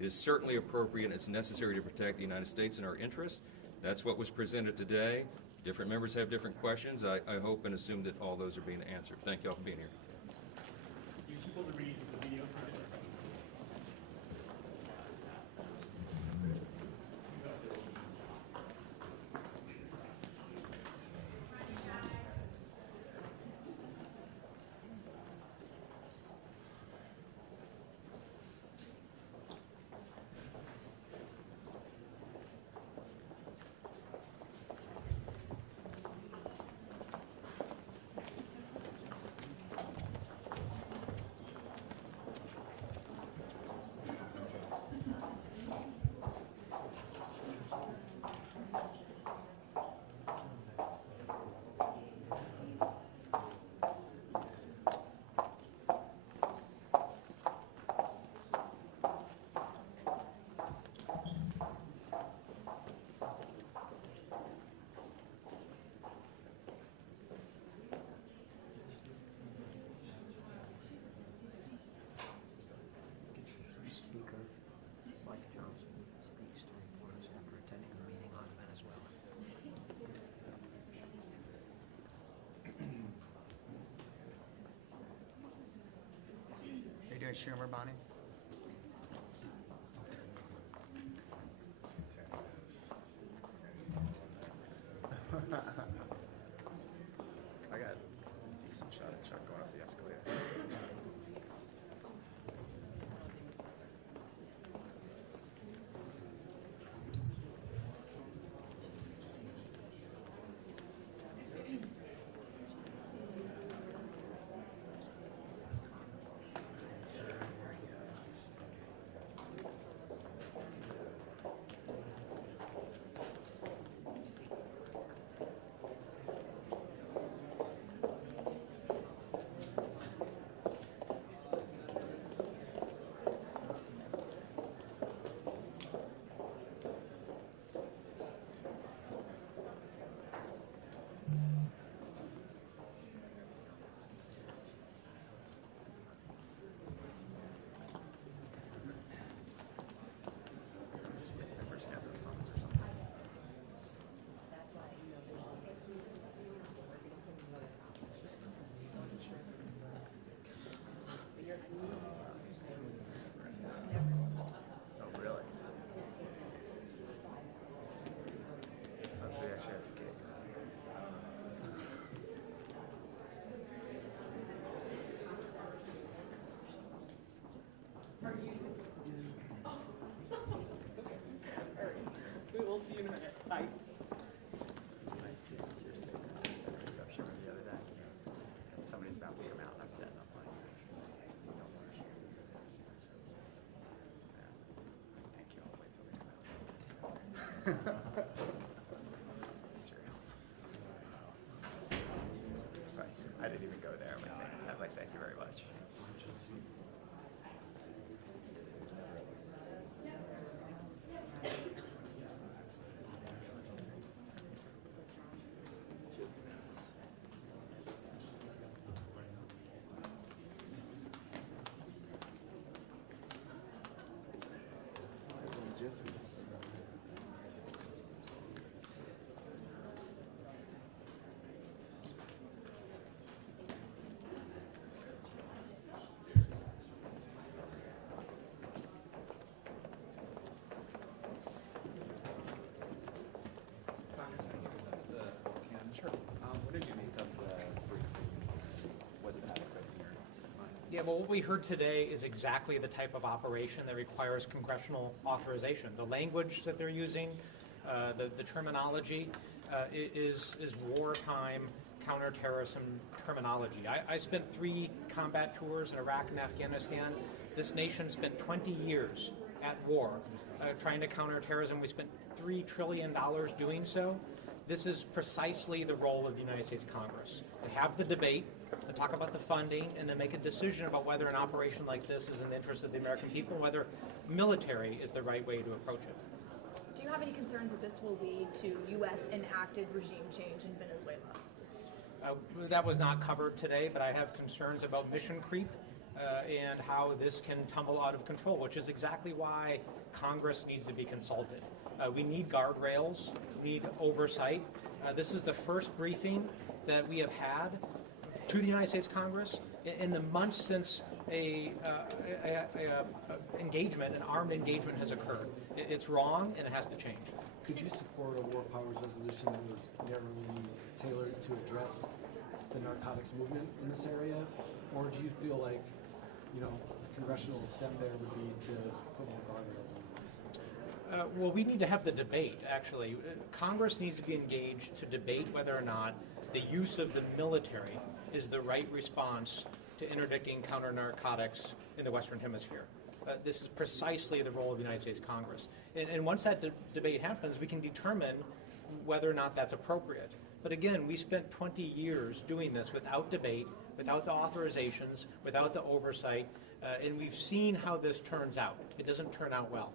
is certainly appropriate and it's necessary to protect the United States and our interests. That's what was presented today. Different members have different questions. I hope and assume that all those are being answered. Thank you all for being here. Do you support the release of the video? Schumer, Bonnie? I got a decent shot at Chuck going up the escalator. I didn't even go there. I'm like, thank you very much. What did you make of the briefing? Was it adequate in your mind? Yeah, well, what we heard today is exactly the type of operation that requires congressional authorization. The language that they're using, the terminology is wartime counterterrorism terminology. I spent 3 combat tours in Iraq and Afghanistan. This nation spent 20 years at war trying to counter terrorism. We spent $3 trillion doing so. This is precisely the role of the United States Congress. To have the debate, to talk about the funding, and then make a decision about whether an operation like this is in the interest of the American people, whether military is the right way to approach it. Do you have any concerns that this will lead to U.S. enacted regime change in Venezuela? That was not covered today, but I have concerns about mission creep and how this can tumble out of control, which is exactly why Congress needs to be consulted. We need guardrails, we need oversight. This is the first briefing that we have had to the United States Congress in the months since an armed engagement has occurred. It's wrong and it has to change. Could you support a War Powers resolution that was narrowly tailored to address the narcotics movement in this area? Or do you feel like, congressional step there would be to put more guardrails on this? Well, we need to have the debate, actually. Congress needs to be engaged to debate whether or not the use of the military is the right response to interdicting counter-narcotics in the Western Hemisphere. This is precisely the role of the United States Congress. And once that debate happens, we can determine whether or not that's appropriate. But again, we spent 20 years doing this without debate, without the authorizations, without the oversight, and we've seen how this turns out. It doesn't turn out well.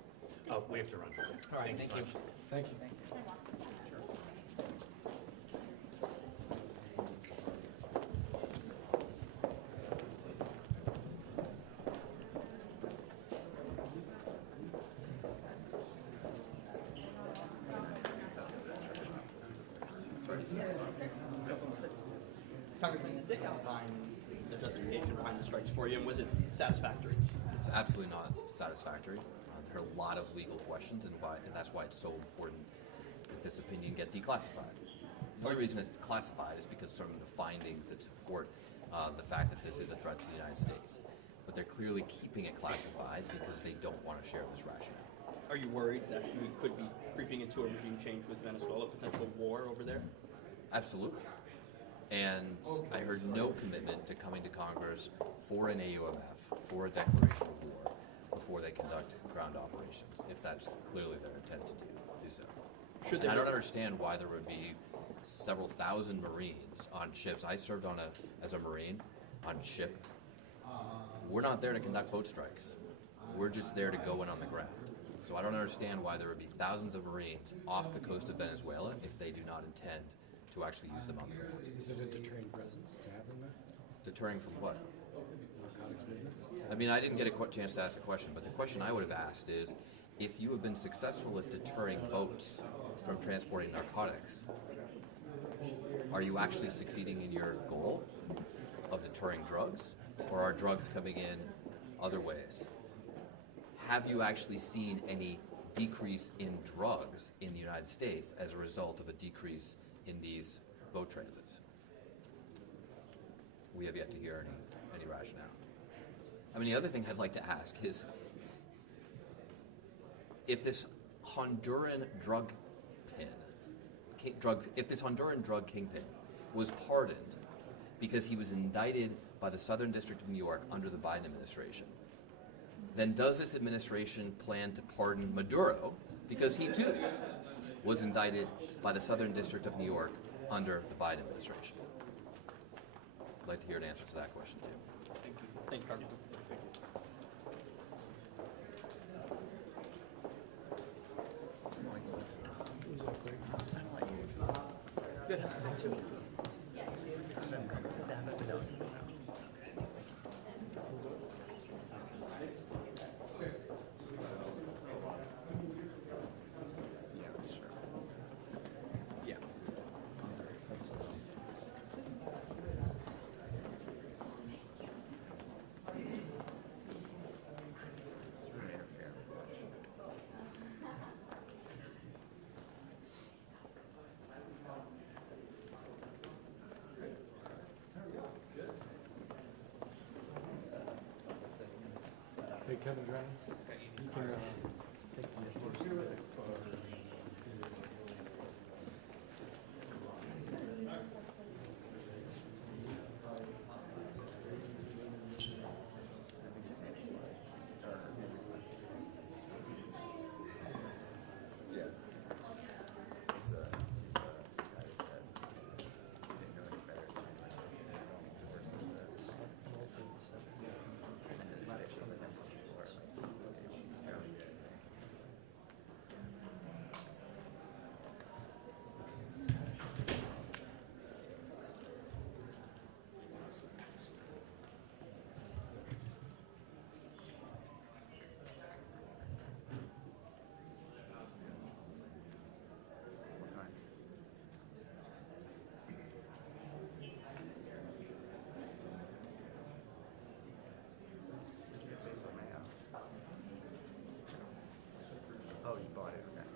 Oh, we have to run. All right, thank you. Thank you. Congressman, did Dick outline the justification behind the strikes for you, and was it satisfactory? It's absolutely not satisfactory. There are a lot of legal questions, and that's why it's so important that this opinion get declassified. The only reason it's declassified is because some of the findings that support the fact that this is a threat to the United States. But they're clearly keeping it classified because they don't want to share this rationale. Are you worried that we could be creeping into a regime change with Venezuela, potential war over there? Absolutely. And I heard no commitment to coming to Congress for an AUMF, for a declaration of war, before they conduct ground operations, if that's clearly their intent to do so. And I don't understand why there would be several thousand Marines on ships. I served as a Marine on ship. We're not there to conduct boat strikes. We're just there to go in on the ground. So I don't understand why there would be thousands of Marines off the coast of Venezuela if they do not intend to actually use them on the ground. Is it a deterring presence to have them there? Deterring from what? Narcotics movements? I mean, I didn't get a chance to ask a question, but the question I would have asked is, if you have been successful at deterring boats from transporting narcotics, are you actually succeeding in your goal of deterring drugs, or are drugs coming in other ways? Have you actually seen any decrease in drugs in the United States as a result of a decrease in these boat transits? We have yet to hear any rationale. I mean, the other thing I'd like to ask is, if this Honduran drug kingpin was pardoned because he was indicted by the Southern District of New York under the Biden administration, then does this administration plan to pardon Maduro because he too was indicted by the Southern District of New York under the Biden administration? I'd like to hear an answer to that question, too. Thank you. Thank you, Congressman. Hey, Kevin Drennan, you can take the floor. Oh, you bought it, okay.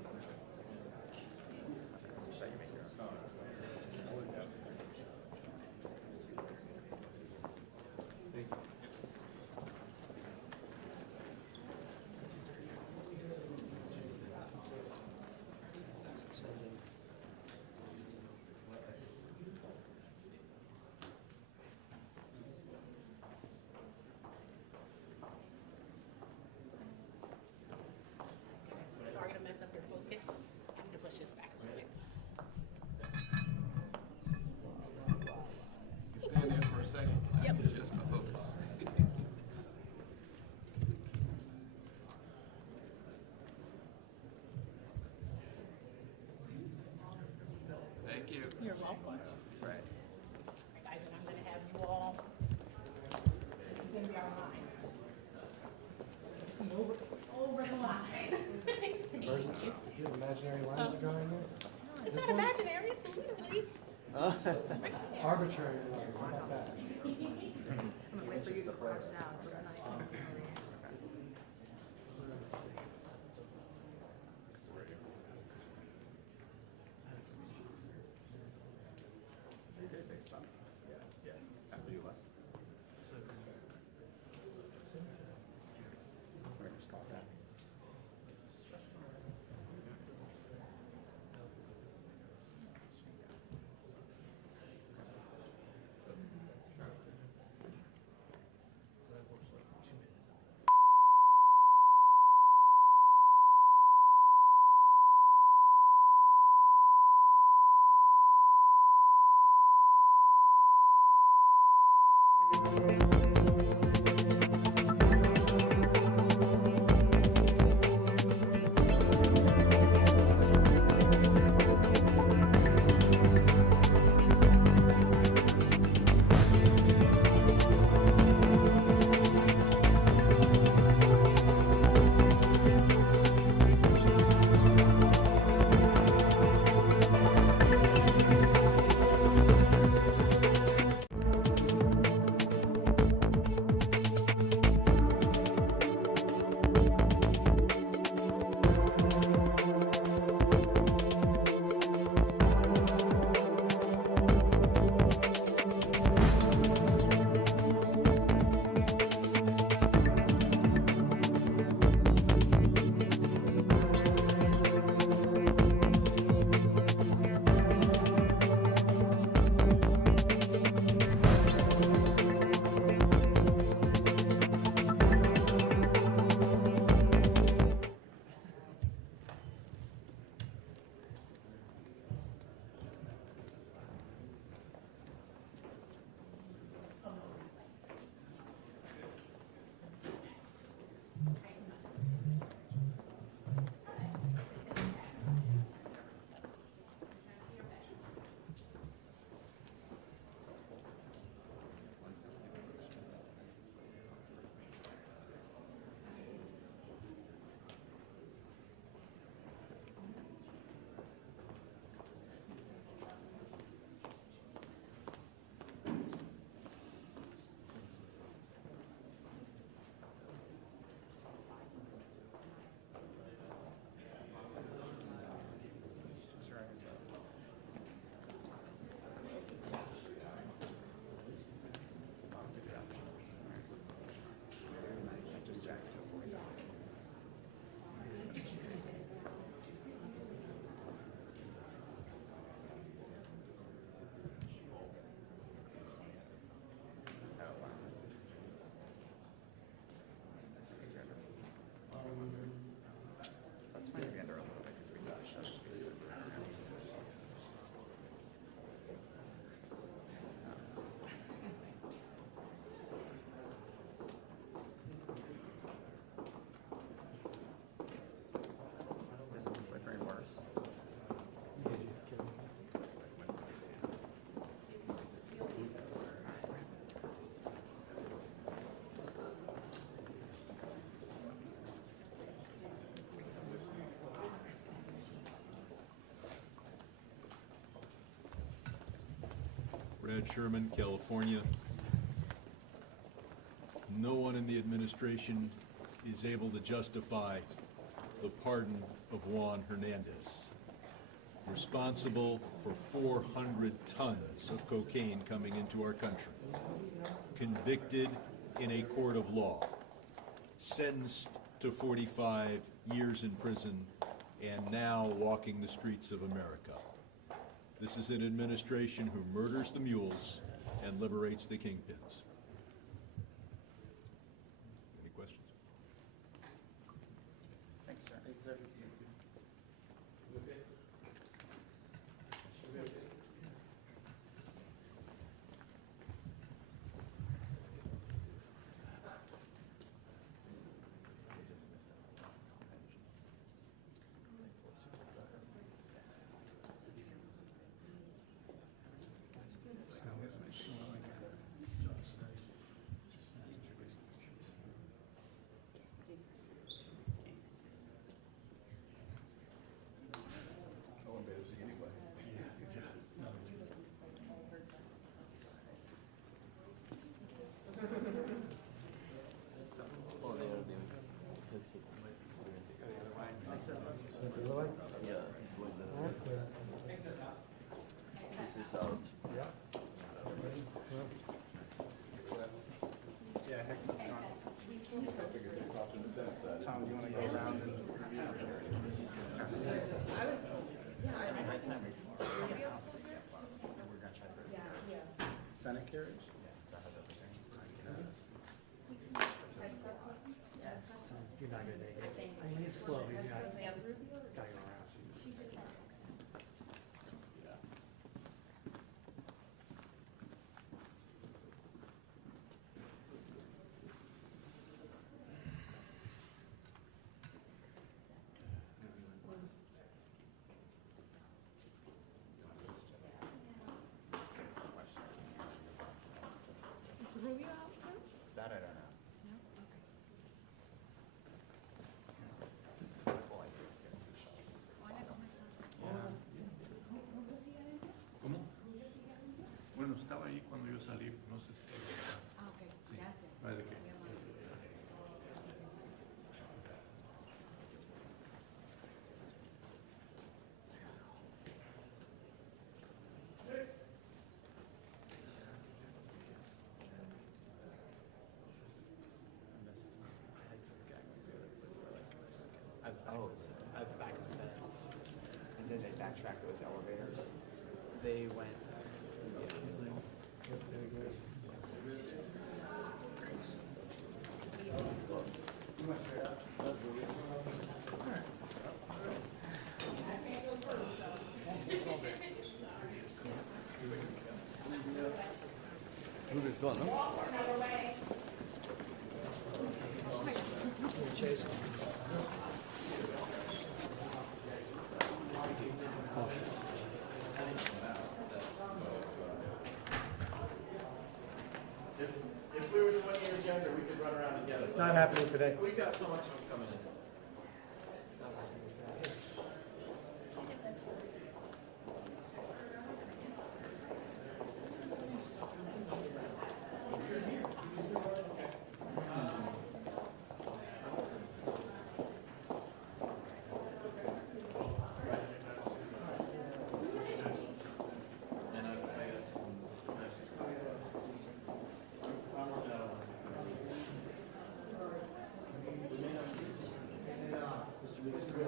Sorry to mess up your focus. I have to push this back a little bit. Stand there for a second. Yep. Just my focus. Thank you. You're welcome. Right. Alright, guys, and I'm gonna have you all, this is gonna be our line. Come over the line. Thank you. You have imaginary lines you're drawing here? It's This not one? imaginary, it's literally. Arbitrary lines, how about that? I'm gonna wait for you to crouch down so then I can. They did, they stopped. Yeah. After you left. We're gonna stop that. Brad Sherman, California. No one in the administration is able to justify the pardon of Juan Hernandez, responsible for 400 tons of cocaine coming into our country, convicted in a court of law, sentenced to 45 years in prison, and now walking the streets of America. This is an administration who murders the mules and liberates the kingpins. Any questions? Thanks, sir. Thanks, sir. Tom, do you want to go around and review? Senate carriage? You're not gonna make it. I mean, he's slow, you're not. Gotta go around. Is Rubio out too? That I don't know. No? Okay. Hola, ¿cómo está? ¿Rubio sigue adentro? ¿Cómo? ¿Rubio sigue adentro? Bueno, estaba ahí cuando yo salí, no sé si... Ah, ok. Gracias. No hay de qué. Muy amable. I've back of his head. And then they backtracked those elevators. They went. Rubio's gone, no? Chase. If we were 20 years younger, we could run around together. Not happening today. We got so much fun coming in. And I got some nice stuff. I'm working out Mr. Meeks, come here.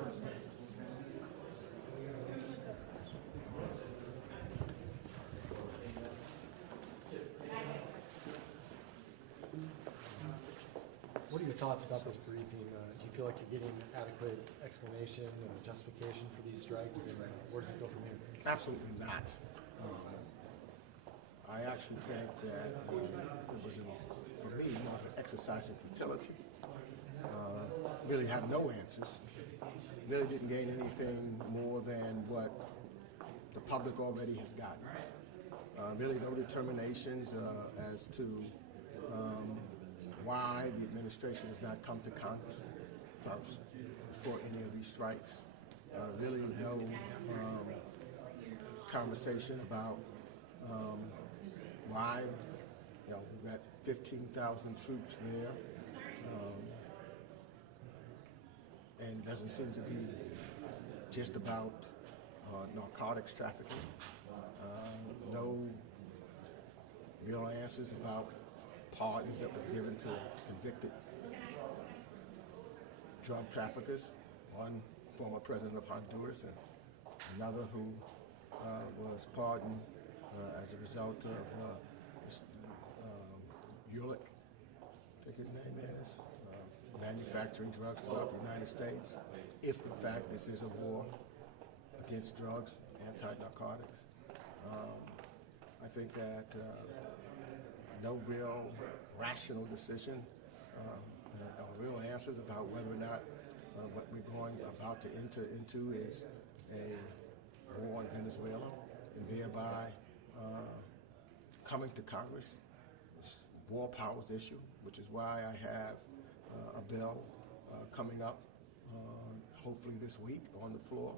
What are your thoughts about this briefing? Do you feel like you're getting adequate explanation and justification for these strikes, and where does it go from here? Absolutely not. I actually think that it was, for me, more of an exercise in futility. Really have no answers. Really didn't gain anything more than what the public already has gotten. Really no determinations as to why the administration has not come to Congress first for any of these strikes. Really no conversation about why, we've got 15,000 troops there, and it doesn't seem to be just about narcotics trafficking. No real answers about pardons that was given to convicted drug traffickers, one former president of Honduras and another who was pardoned as a result of Ulick, I think his name is, manufacturing drugs throughout the United States, if in fact this is a war against drugs, anti-narcotics. I think that no real rational decision or real answers about whether or not what we're about to enter into is a war in Venezuela, and thereby coming to Congress, this war powers issue, which is why I have a bill coming up hopefully this week on the floor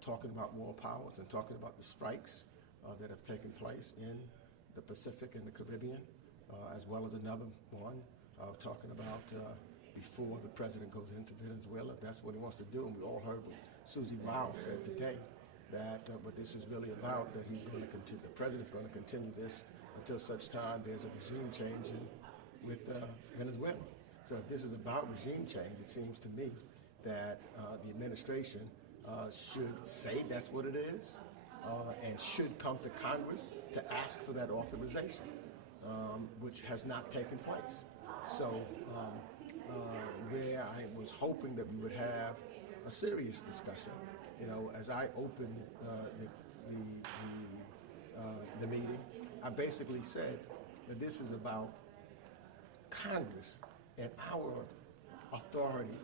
talking about war powers and talking about the strikes that have taken place in the Pacific and the Caribbean, as well as another one talking about before the president goes into Venezuela, if that's what he wants to do. And we all heard what Susie Wiles said today, that what this is really about, that he's going to continue, the president's going to continue this until such time there's a regime change with Venezuela. So if this is about regime change, it seems to me that the administration should say that's what it is and should come to Congress to ask for that authorization, which has not taken place. So where I was hoping that we would have a serious discussion, as I opened the meeting, I basically said that this is about Congress and our authority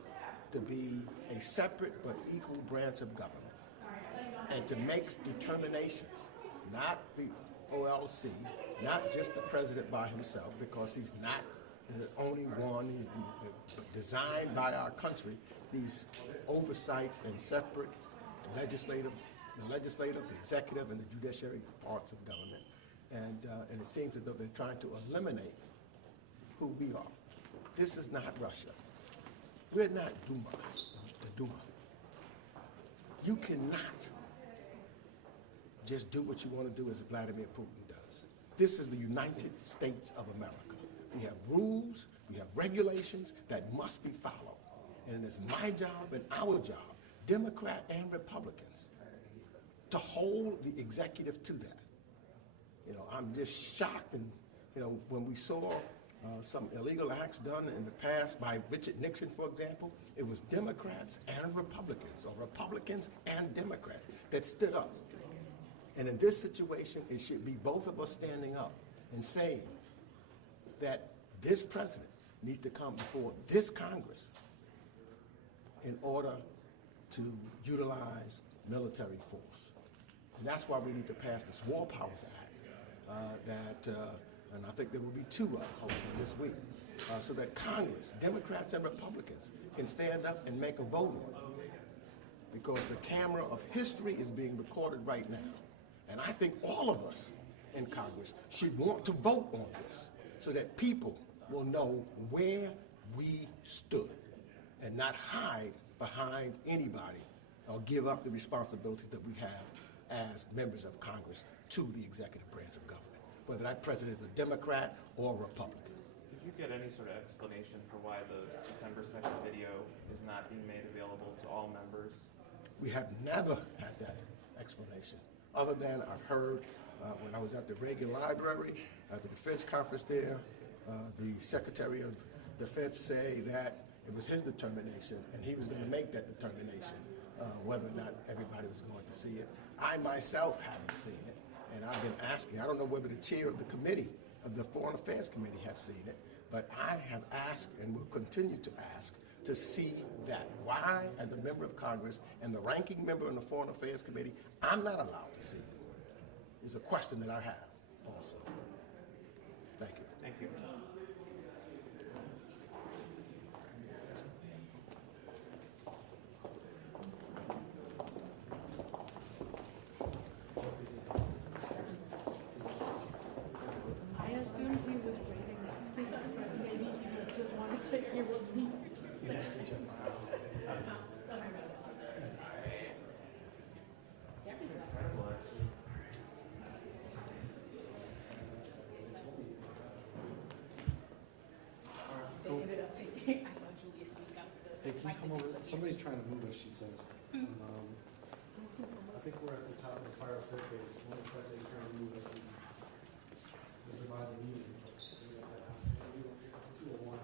to be a separate but equal branch of government and to make determinations, not the OLC, not just the president by himself, because he's not the only one. He's designed by our country these oversights and separate the legislative, the executive, and the judiciary parts of government. And it seems as though they're trying to eliminate who we are. This is not Russia. We're not the Duma. You cannot just do what you want to do as Vladimir Putin does. This is the United States of America. We have rules, we have regulations that must be followed. And it's my job and our job, Democrat and Republicans, to hold the executive to that. I'm just shocked, and when we saw some illegal acts done in the past by Richard Nixon, for example, it was Democrats and Republicans, or Republicans and Democrats, that stood up. And in this situation, it should be both of us standing up and saying that this president needs to come before this Congress in order to utilize military force. And that's why we need to pass this War Powers Act and I think there will be two of them hopefully this week, so that Congress, Democrats and Republicans, can stand up and make a vote on it. Because the camera of history is being recorded right now. And I think all of us in Congress should want to vote on this so that people will know where we stood and not hide behind anybody or give up the responsibilities that we have as members of Congress to the executive branch of government, whether that president is a Democrat or a Republican. Did you get any sort of explanation for why the September 2nd video is not being made available to all members? We have never had that explanation, other than I've heard when I was at the Reagan Library, at the Defense Conference there, the Secretary of Defense say that it was his determination, and he was going to make that determination, whether or not everybody was going to see it. I myself haven't seen it, and I've been asking. I don't know whether the chair of the committee, of the Foreign Affairs Committee, have seen it, but I have asked and will continue to ask to see that. Why, as a member of Congress and the ranking member in the Foreign Affairs Committee, I'm not allowed to see it? Is a question that I have also. Thank you. Thank you. come over, somebody's trying to move us, she says. I think we're at the top of the spiral staircase. One of the presidents trying to move us. We'll divide the meeting. It's 201.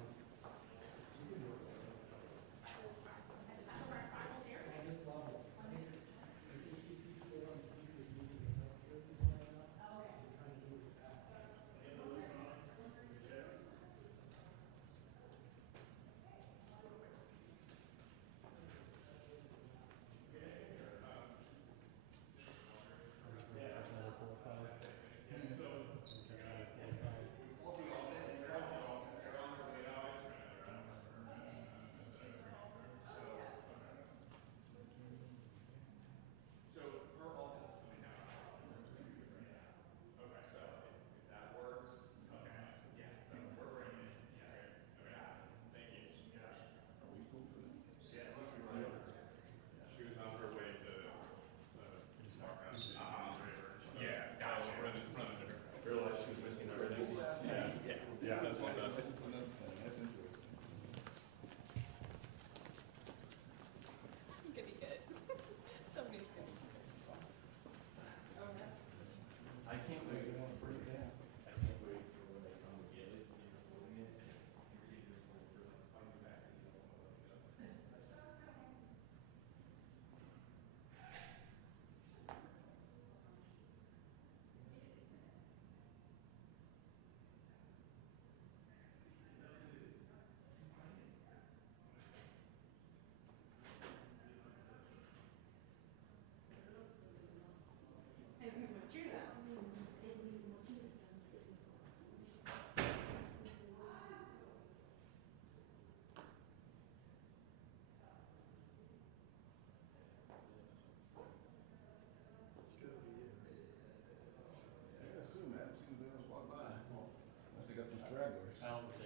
I assume that. I've seen them walk by. Unless they got some stragglers.